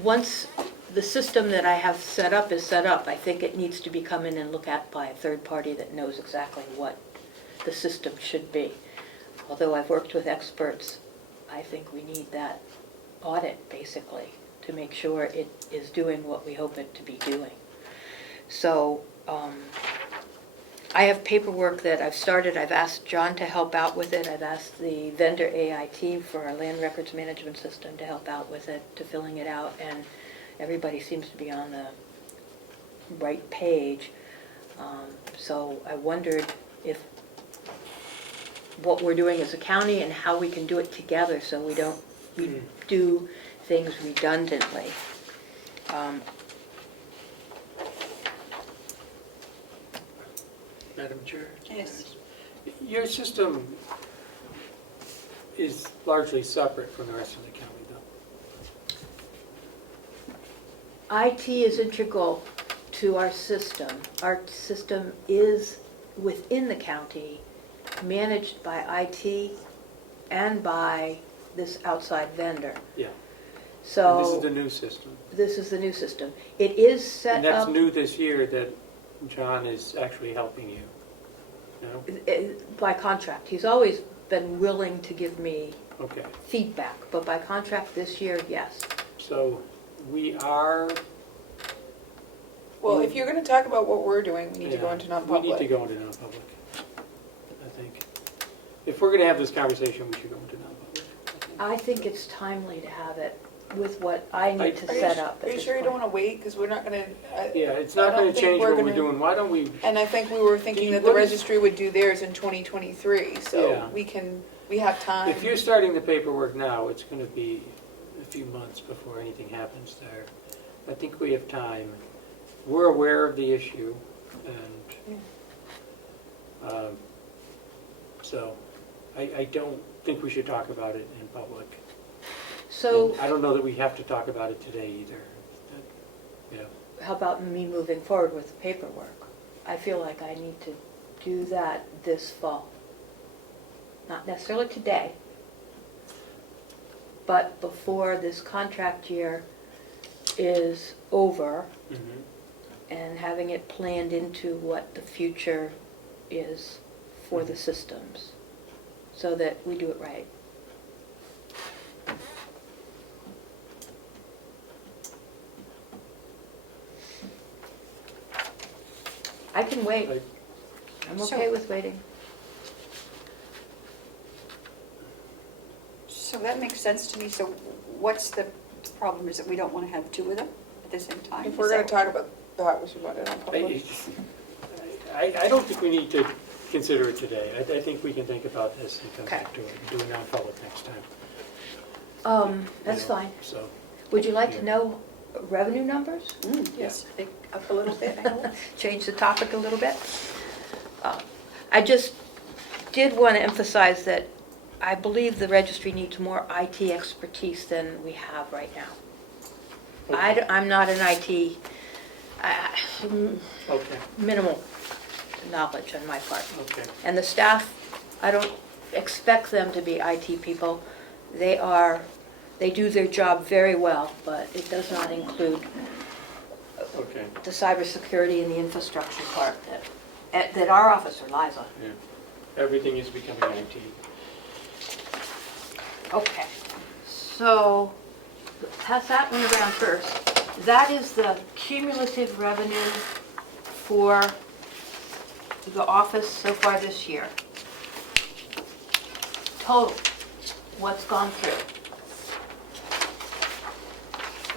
once the system that I have set up is set up, I think it needs to be come in and looked at by a third party that knows exactly what the system should be. Although I've worked with experts, I think we need that audit, basically, to make sure it is doing what we hope it to be doing. So I have paperwork that I've started. I've asked John to help out with it. I've asked the vendor AIT for our land records management system to help out with it, to filling it out, and everybody seems to be on the right page. So I wondered if what we're doing as a county and how we can do it together so we don't do things redundantly. Madam Chair? Yes. Your system is largely separate from the rest of the county, though. IT is integral to our system. Our system is within the county, managed by IT and by this outside vendor. Yeah. So And this is the new system. this is the new system. It is set And that's up new this year that John is actually helping you. No? by contract. He's always been willing to give me Okay. feedback, but by contract this year, yes. So we are. Well, if you're gonna talk about what we're doing, we need to go Yeah, into We non-public. need to go into non-public, I think. If we're gonna have this conversation, we should go into non-public. I think it's timely to have it with what I need to Are you set su- up at Are you this sure you don't point. wanna wait, because we're not gonna, Yeah, it's I not don't gonna think change we're what we're gonna- doing. Why don't we, and I think we were thinking that the What is- registry would do theirs in 2023, so Yeah. we have time. if you're starting the paperwork now, it's gonna be a few months before anything happens there. I think we have time. We're aware of the issue, and so I don't think we should talk about it in public. So And I don't know that we have to talk about it today either. Yeah. how about me moving forward with the paperwork? I feel like I need to do that this fall. Not necessarily today, but before this contract year is over, Mhm. and having it planned into what the future is for the systems, so that we do it right. I can wait. Like, I'm okay with waiting. So that makes sense to me. So what's the problem is that we don't want to have two of them at the same time? If we're Is gonna that- talk about that, we should go into non-public. I don't think we need to consider it today. I think we can think about this and come Okay. back to it, and do it non-public next time. That's You know, fine. So, Would you like to Yeah. know revenue numbers? Yes, I think up a little bit, I hope. Change the topic a little bit. I just did want to emphasize that I believe the registry needs more IT expertise than we have right now. I'm not an IT, okay, minimal knowledge on my part. okay. And the staff, I don't expect them to be IT people. They are They do their job very well, but it does not include Okay, the cybersecurity and the infrastructure part that our office relies on. yeah. Everything is becoming IT. Okay, so pass that one around first. That is the cumulative revenue for the office so far this year. Total, what's gone through.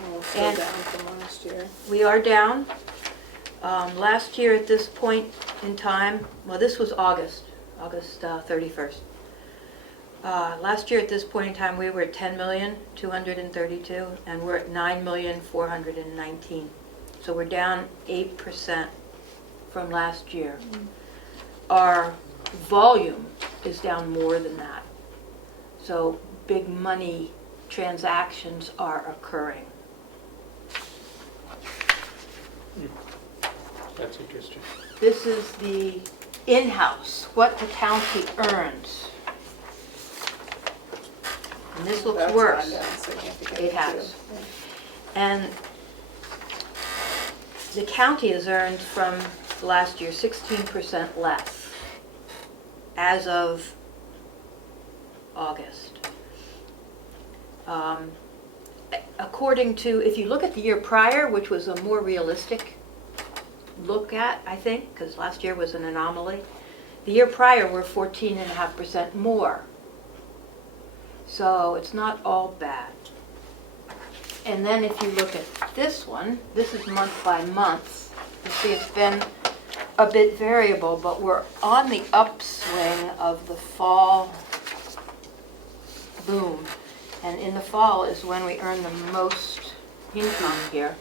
Oh, we're still And- down from last year. We are down. Last year at this point in time, well, this was August 31st. Last year at this point in time, we were at 10,232,000, and we're at 9,419,000. So we're down 8% from last year. Our volume is down more than that. So big money transactions are occurring. That's interesting. This is the in-house, what the county earns. And this looks That's worse. gone down significantly, It has. too. And the county has earned from last year 16% less as of August. According to, if you look at the year prior, which was a more realistic look at, I think, because last year was an anomaly, the year prior we're 14.5% more. So it's not all bad. And then if you look at this one, this is month by month. You see it's been a bit variable, but we're on the upswing of the fall boom. And in the fall is when we earn the most income here.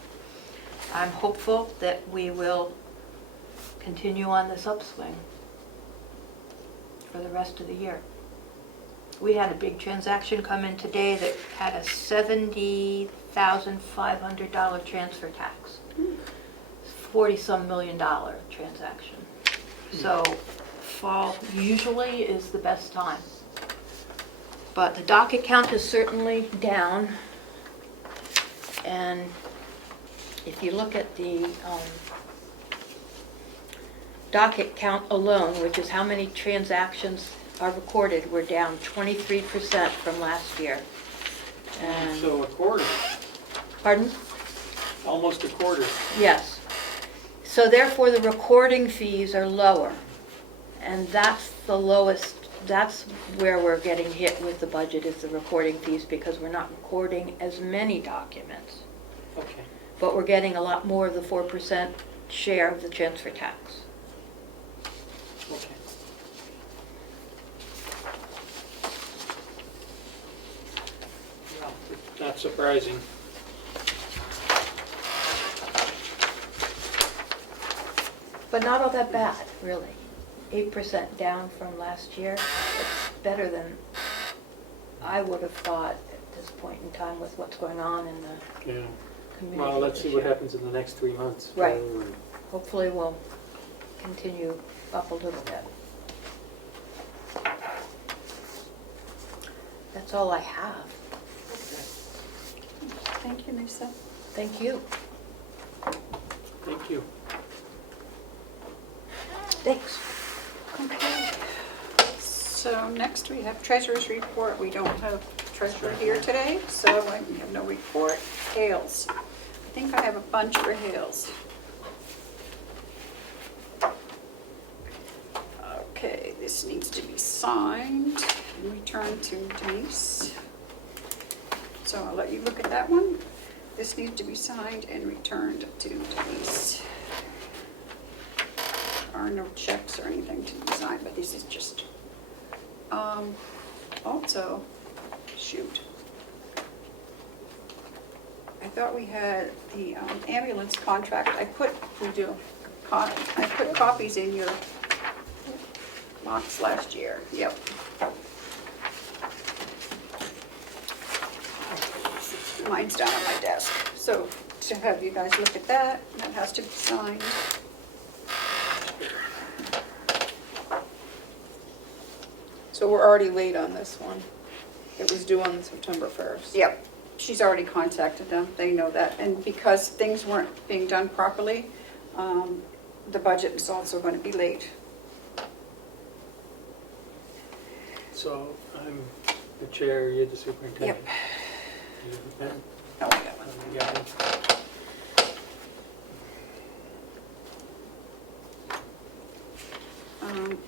I'm hopeful that we will continue on this upswing for the rest of the year. We had a big transaction come in today that had a $70,500 transfer tax. $40-some million transaction. So fall usually is the best time. But the docket count is certainly down. And if you look at the docket count alone, which is how many transactions are recorded, we're down 23% from last year. And, So a quarter, pardon? almost a quarter. Yes. So therefore, the recording fees are lower. And that's the lowest, that's where we're getting hit with the budget, is the recording fees, because we're not recording as many documents. Okay. But we're getting a lot more of the 4% share of the transfer tax. Okay. Well, not surprising. But not all that bad, really. 8% down from last year. It's better than I would have thought at this point in time with what's going on in the Yeah. community. Well, let's see this what year. happens in the next 3 months. Right. Hopefully we'll continue up a little bit. That's all I have. Thank you, Lisa. Thank you. Thank you. Thanks. Okay. So next we have treasurer's report. We don't have treasurer here today, so we have no report. Hales. I think I have a bunch for Hales. Okay, this needs to be signed and returned to Denise. So I'll let you look at that one. This needs to be signed and returned to Denise. There are no checks or anything to be signed, but this is just, also, shoot. I thought we had the ambulance contract. We do. I put copies in your box last year. Yep. Mine's down on my desk. So to have you guys look at that, that has to be signed. So we're already late on this one. It was due on September 1st. Yep, she's already contacted them, they know that. And because things weren't being done properly, the budget was also going to be late. So I'm the chair, you're the superintendent. Yep. You have a pen? Oh, I got one. You got one? Um,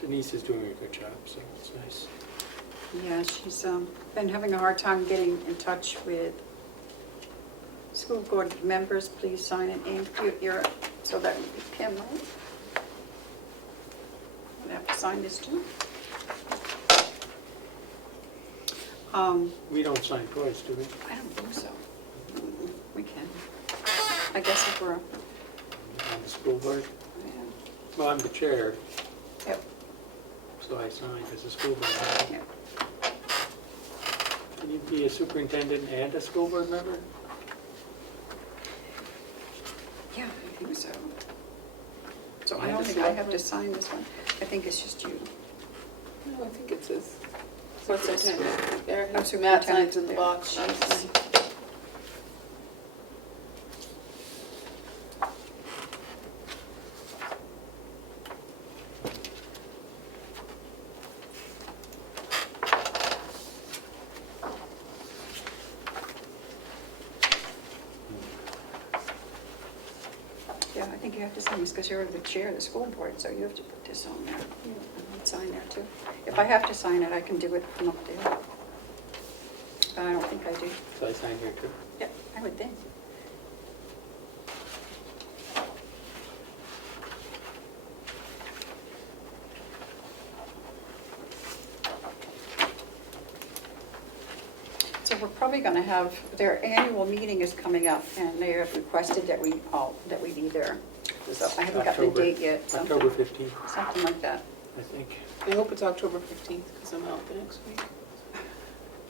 Denise is doing a good job, so it's nice. Yeah, she's been having a hard time getting in touch with school board members. Please sign an here, so that would be Kim, right? I have to sign this too. We don't sign twice, do we? I don't think so. We can. I guess if we're, On the school board? yeah. Well, I'm the chair, Yep, so I sign as a school board member. yep. Can you be a superintendent and a school board member? Yeah, I think so. So I And don't the think I have to select sign this one. I think it's just you. No, I think it says superintendent. There, Oh, Matt superintendent signs in the there. box. Jeez. Yeah, I think you have to sign this because you're the chair of the school board, so you have to put this on there. And sign there too. If I have to sign it, I can do it from up there. But I don't think I do. So I sign here too. Yep, I would think. So we're probably gonna have, their annual meeting is coming up, and they have requested that we be there. So I haven't got the October- date yet, October something 15th, something like that. I think. I hope it's October 15th, because I'm out the next week.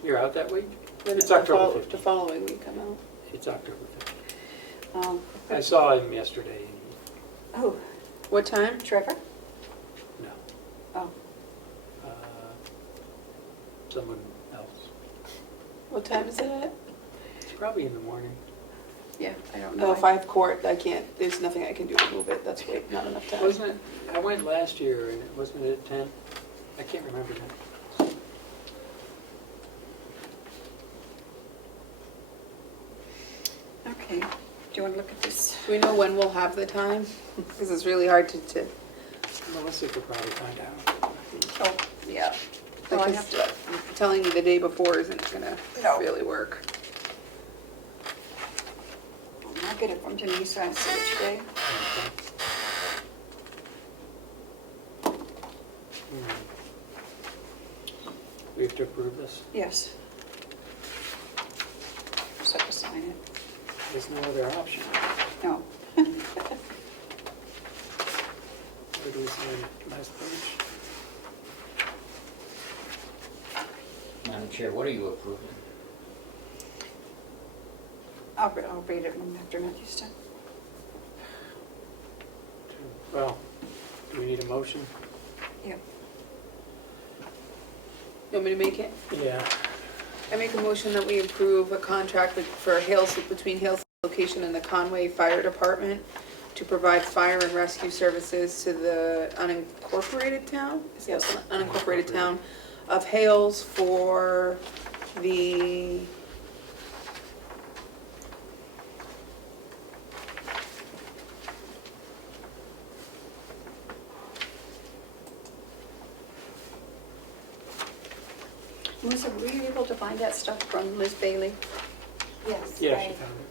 You're out that week? Then It's the October The 15th. following week I'm out. It's October 15th. I Oh, saw him yesterday. What time? Trevor? No, Oh, someone else. What time is it at? It's probably in the morning. yeah, I don't No, know. if I have court, I can't, there's nothing I can do to move it. That's way, not enough time. Wasn't it, I went last year and wasn't it at 10? I can't remember now. Okay, do you want to look at this? Do we know when we'll have the time? Because it's really hard to, Melissa could probably find out. Oh, yeah. Well, I because have to, telling you the day before isn't gonna No. really work. I'll get it from Denise, I'll see which day. We have to approve this? Yes. Just have to sign it. There's no other option. No. Where do we sign last page? Madam Chair, what are you approving? I'll read it after Matthew's done. Well, do we need a motion? Yeah. You want me to make it? Yeah. I make a motion that we approve a contract for Hales, between Hales location and the Conway Fire Department to provide fire and rescue services to the unincorporated town? Is it Yes. unincorporated town of Hales for the Melissa, were you able to find that stuff from Liz Bailey? Yes. Yeah, she found it.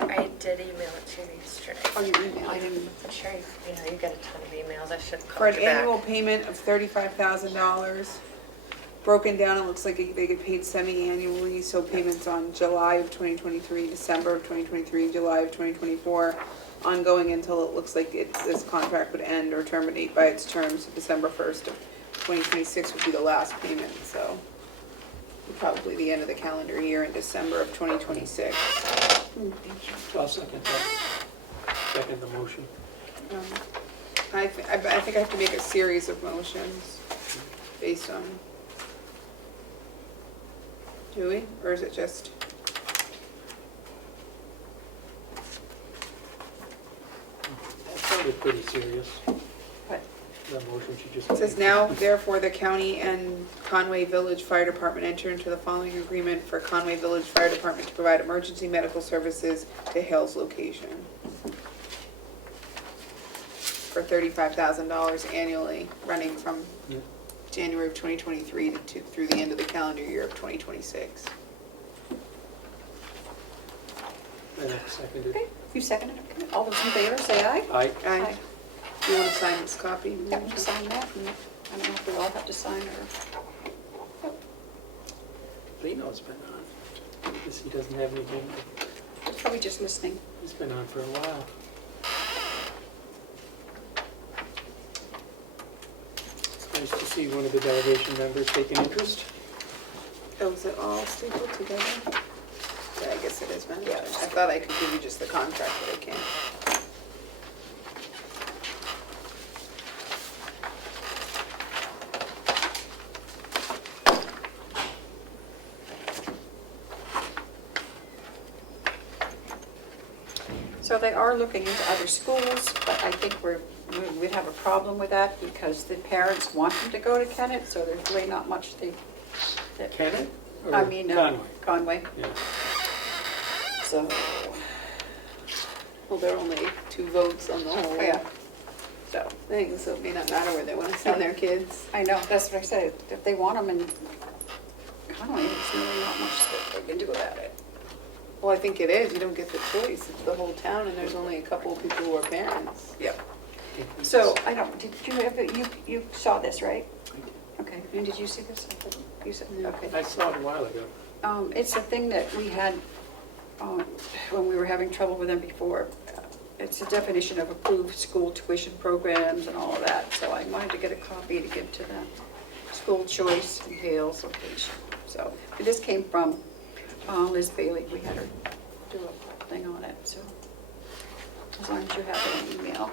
I did email it to you yesterday. Oh, your email, I didn't. I'm sure you get a ton of emails, I should for call an you back. annual payment of $35,000. Broken down, it looks like they get paid semi-annually, so payments on July of 2023, December of 2023, July of 2024, ongoing until it looks like this contract would end or terminate by its terms. December 1st of 2026 would be the last payment, so probably the end of the calendar year in December of 2026. I'll second that. Second the motion. I think I have to make a series of motions based on, do we? Or is it just, That sounded pretty serious. What? That motion she just it says made. now therefore the county and Conway Village Fire Department enter into the following agreement for Conway Village Fire Department to provide emergency medical services to Hale's location for $35,000 annually, running from Yeah. January of 2023 to through the end of the calendar year of 2026. And I seconded. Okay, you seconded, okay. All those in favor, say aye. Aye. Aye. Do you want to sign this copy? Yeah, we'll sign that, and I don't know if we all have to sign or, Lino's been on. Because he doesn't have anything. he's probably just listening. He's been on for a while. It's nice to see one of the delegation members taking interest. Oh, is it all stapled together? Yeah, I guess it is, man. Yeah, I thought I could give you just the contract, but I can't. So they are looking into other schools, but I think we'd have a problem with that because the parents want them to go to Kennett, so there's really not much that. Kennett? Or I mean, Conway? Conway, Yeah. so, Well, there are only 2 votes on the whole yeah. So, thing, so it may not matter where they want to send their kids. I know, that's what I said, if they want them in Conway, there's really not much that they can do about it. Well, I think it is. You don't get the choice. It's the whole town, and there's only a couple of people who are parents. Yep. So, I don't, did you have, you saw this, right? Okay, and did you see this? You said, okay. I saw it a while ago. It's a thing that we had when we were having trouble with them before. It's a definition of approved school tuition programs and all of that. So I wanted to get a copy to give to the school choice in Hale's location. So but this came from Liz Bailey. We had her do a thing on it. So as long as you have an email,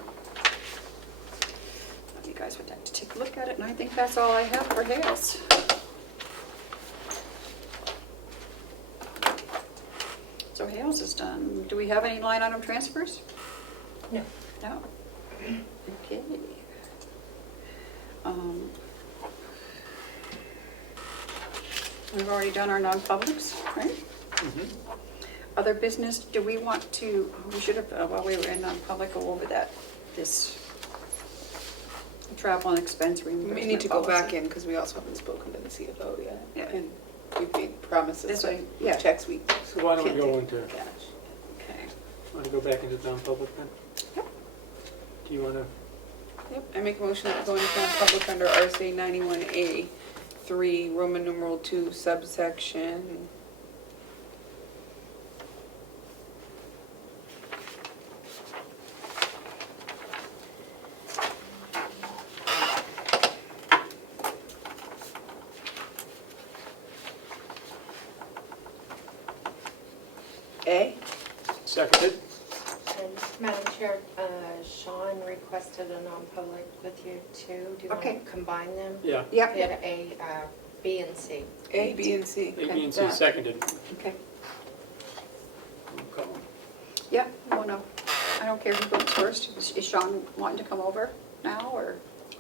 you guys would have to take a look at it. And I think that's all I have for Hale's. So Hale's is done. Do we have any line item transfers? No. No? Okay. We've already done our non-publics, right? Other business, do we want to, we should have, while we were in non-public, go over this travel and expense reimbursement We need to go back policy. in because we also haven't spoken to the CFO yet. Yeah. And we've made promises, This so way, yeah. checks we So why don't we can't go take into, cash. Okay. want to go back into non-public then? Yep. Do you want to, Yep, I make a motion that we go into non-public under RSA 91A 3, Roman numeral 2, subsection. A? seconded? And Madam Chair, Sean requested a non-public with you too. Do you want Okay. to combine them? Yeah. Yep, We had A, B, and C. A, B, and C. A, B, and C, seconded. okay. Roll call. Yeah, well, no, I don't care who goes first. Is Sean wanting to come over now, or?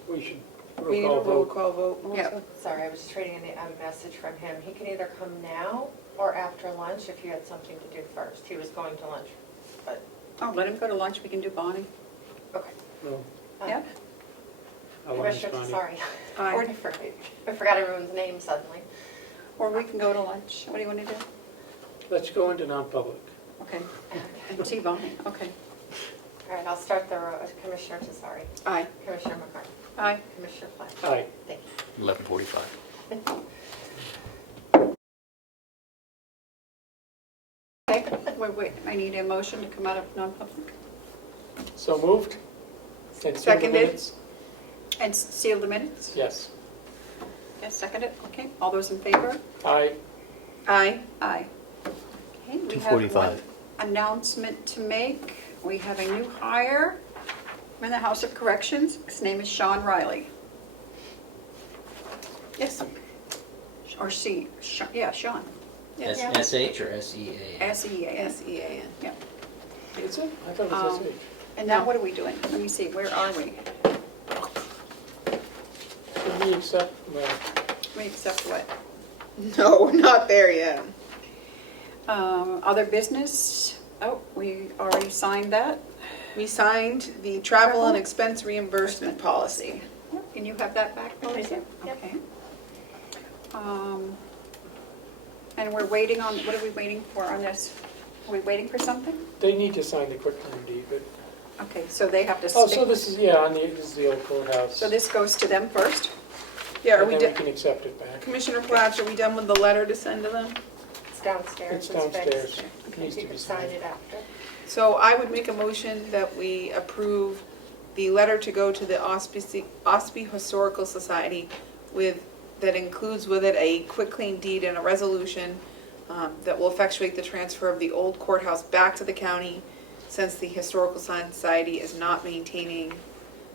We should We need a roll call roll vote. call vote, Melissa. Yep. Sorry, I was just reading a message from him. He can either come now or after lunch if you had something to do first. He was going to lunch, but, Oh, let him go to lunch, we can do Bonnie. okay. No, Yeah? how long is Commissioner, Bonnie? sorry. Aye. Or I forgot everyone's name suddenly. Or we can go to lunch. What do you want to do? Let's go into non-public. Okay. And see Bonnie, okay. All right, I'll start the Commissioner Tesari, Aye. Commissioner McCarthy, Aye. Commissioner Flash. Aye. Thank you. 11:45. Okay, wait, I need a motion to come out of non-public So moved? And seal the Seconded. minutes? and seal the minutes. Yes. Yes, second it, okay. All those in favor? Aye. Aye. Aye. Okay, we have 2:45. one announcement to make. We have a new hire I'm in the House of Corrections. His name is Sean Riley. Yes. Or yeah, Sean. Yes. S-H or S-E-A? S-E-A-N. S-E-A-N. Yeah. Is it? I thought it was Um, SH. And now what are we doing? Let me see, where are we? Should we accept, well, We accept what? No, we're not there yet. Other business? Oh, we already signed that. We signed the travel and expense reimbursement policy. Can you have that back, Melissa? Yep. Okay. And we're waiting on, what are we waiting for on this? Are we waiting for something? they need to sign the quitclaim deed, but, Okay, so they have to oh, stick. so this is, yeah, this is the old courthouse. So this goes to them first? Yeah, are And we then we done? can accept it back. Commissioner Platch, are we done with the letter to send to them? It's downstairs. It's downstairs. fixed. Needs You to be can sign signed. it after. So I would make a motion that we approve the letter to go to the Ospey Historical Society that includes with it a quitclaim deed and a resolution that will effectuate the transfer of the old courthouse back to the county, since the Historical Society is not maintaining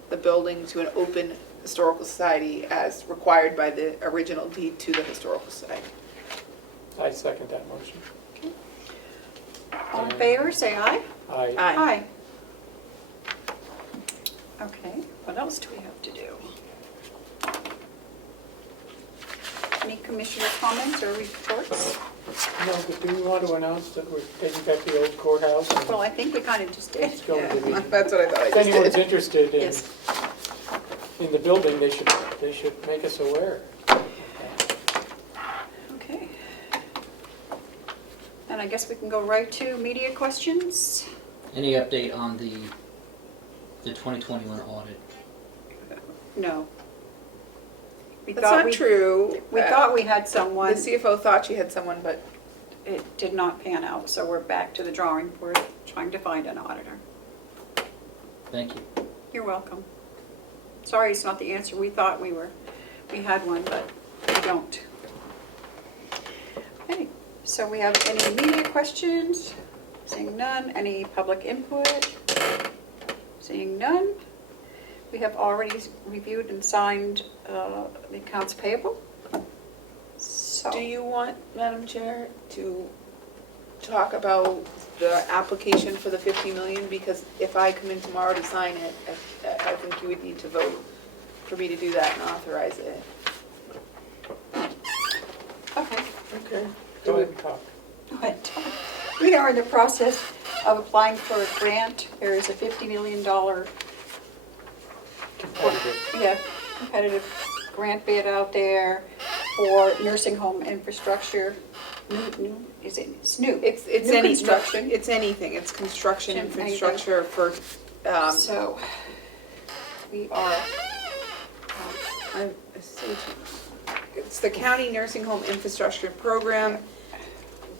the building to an open historical society as required by the original deed to the Historical Society. I second that motion. All in favor, say aye. Aye. Aye. Okay, what else do we have to do? Any commissioner comments or reports? No, but do we want to announce that we're taking back the old courthouse? and Well, I think we kind of just did. It's going to be. Yeah, that's what I thought I If just anyone's did. interested Yes. in the building, they should make us aware. Okay. And I guess we can go right to media questions. Any update on the 2021 audit? No. We That's thought not we- true. We thought we had someone, The CFO thought she had someone, but it did not pan out, so we're back to the drawing board, trying to find an auditor. Thank you. You're welcome. Sorry, it's not the answer. We thought we had one, but we don't. Okay, so we have any media questions? Seeing none. Any public input? Seeing none. We have already reviewed and signed the accounts payable. So, do you want, Madam Chair, to talk about the application for the 50 million? Because if I come in tomorrow to sign it, I think you would need to vote for me to do that and authorize it. okay. Okay, go ahead and talk. Go ahead. We are in the process of applying for a grant. There is a $50 million competitive grant bid out there for nursing home infrastructure. It's new. It's New any construction. It's anything. It's construction Anything. infrastructure for. So we are, It's the county nursing home infrastructure program.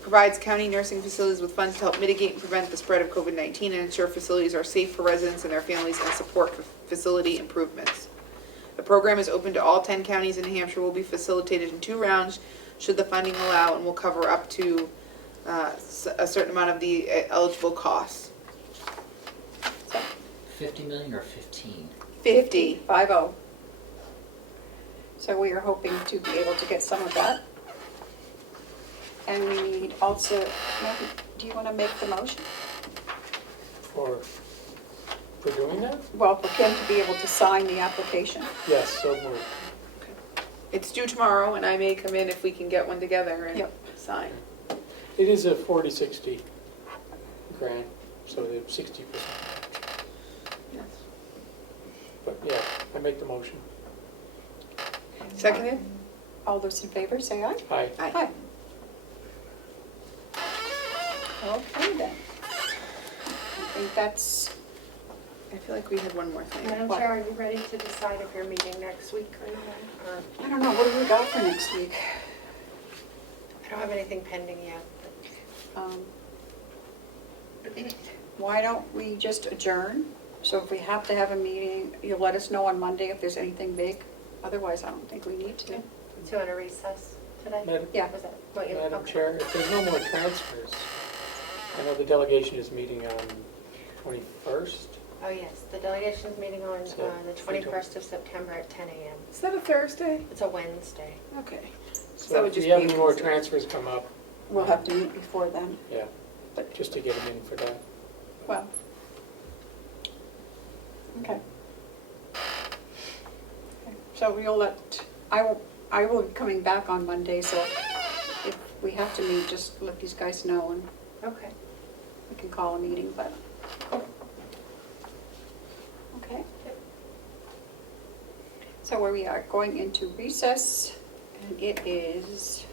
Provides county nursing facilities with funds to help mitigate and prevent the spread of COVID-19 and ensure facilities are safe for residents and their families and support for facility improvements. The program is open to all 10 counties in New Hampshire, will be facilitated in 2 rounds should the funding allow, and will cover up to a certain amount of the eligible costs. 50 million or 15? 50. 50. So we are hoping to be able to get some of that. And we need also, do you want to make the motion? For doing that? Well, for Kim to be able to sign the application. Yes, so moved. It's due tomorrow, and I may come in if we can get one together and Yep. sign. It is a 40-60 grant, so they're 60%. Yes. But yeah, I make the motion. Seconded? All those in favor, say aye. Aye. Aye. Okay then. I think that's, I feel like we had one more thing. Madam What? Chair, are you ready to decide if you're meeting next week or not? Or I don't know, what do we got for next week? I don't have anything pending yet. Um, Why don't we just adjourn? So if we have to have a meeting, you'll let us know on Monday if there's anything big. Otherwise, I don't think we need to. Do you want to recess today? Madam- Yeah. Was that what you? Madam okay. Chair, if there's no more transfers, I know the delegation is meeting on 21st. Oh, yes, the delegation's meeting on So, the 21st of September at 10 a.m. Is that a Thursday? It's a Wednesday. Okay. So would if just you have be any more considered. transfers come up, We'll have to meet before then, yeah, but, just to get them in for that. well. Okay. Okay, so we'll let, I will be coming back on Monday, so if we have to meet, just let these guys know and Okay. we can call a meeting, but. Okay. So where we are going into recess, and it is,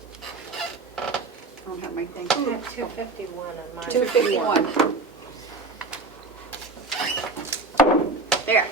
I don't have my thing. I have 2:51 on mine. 2:51. There.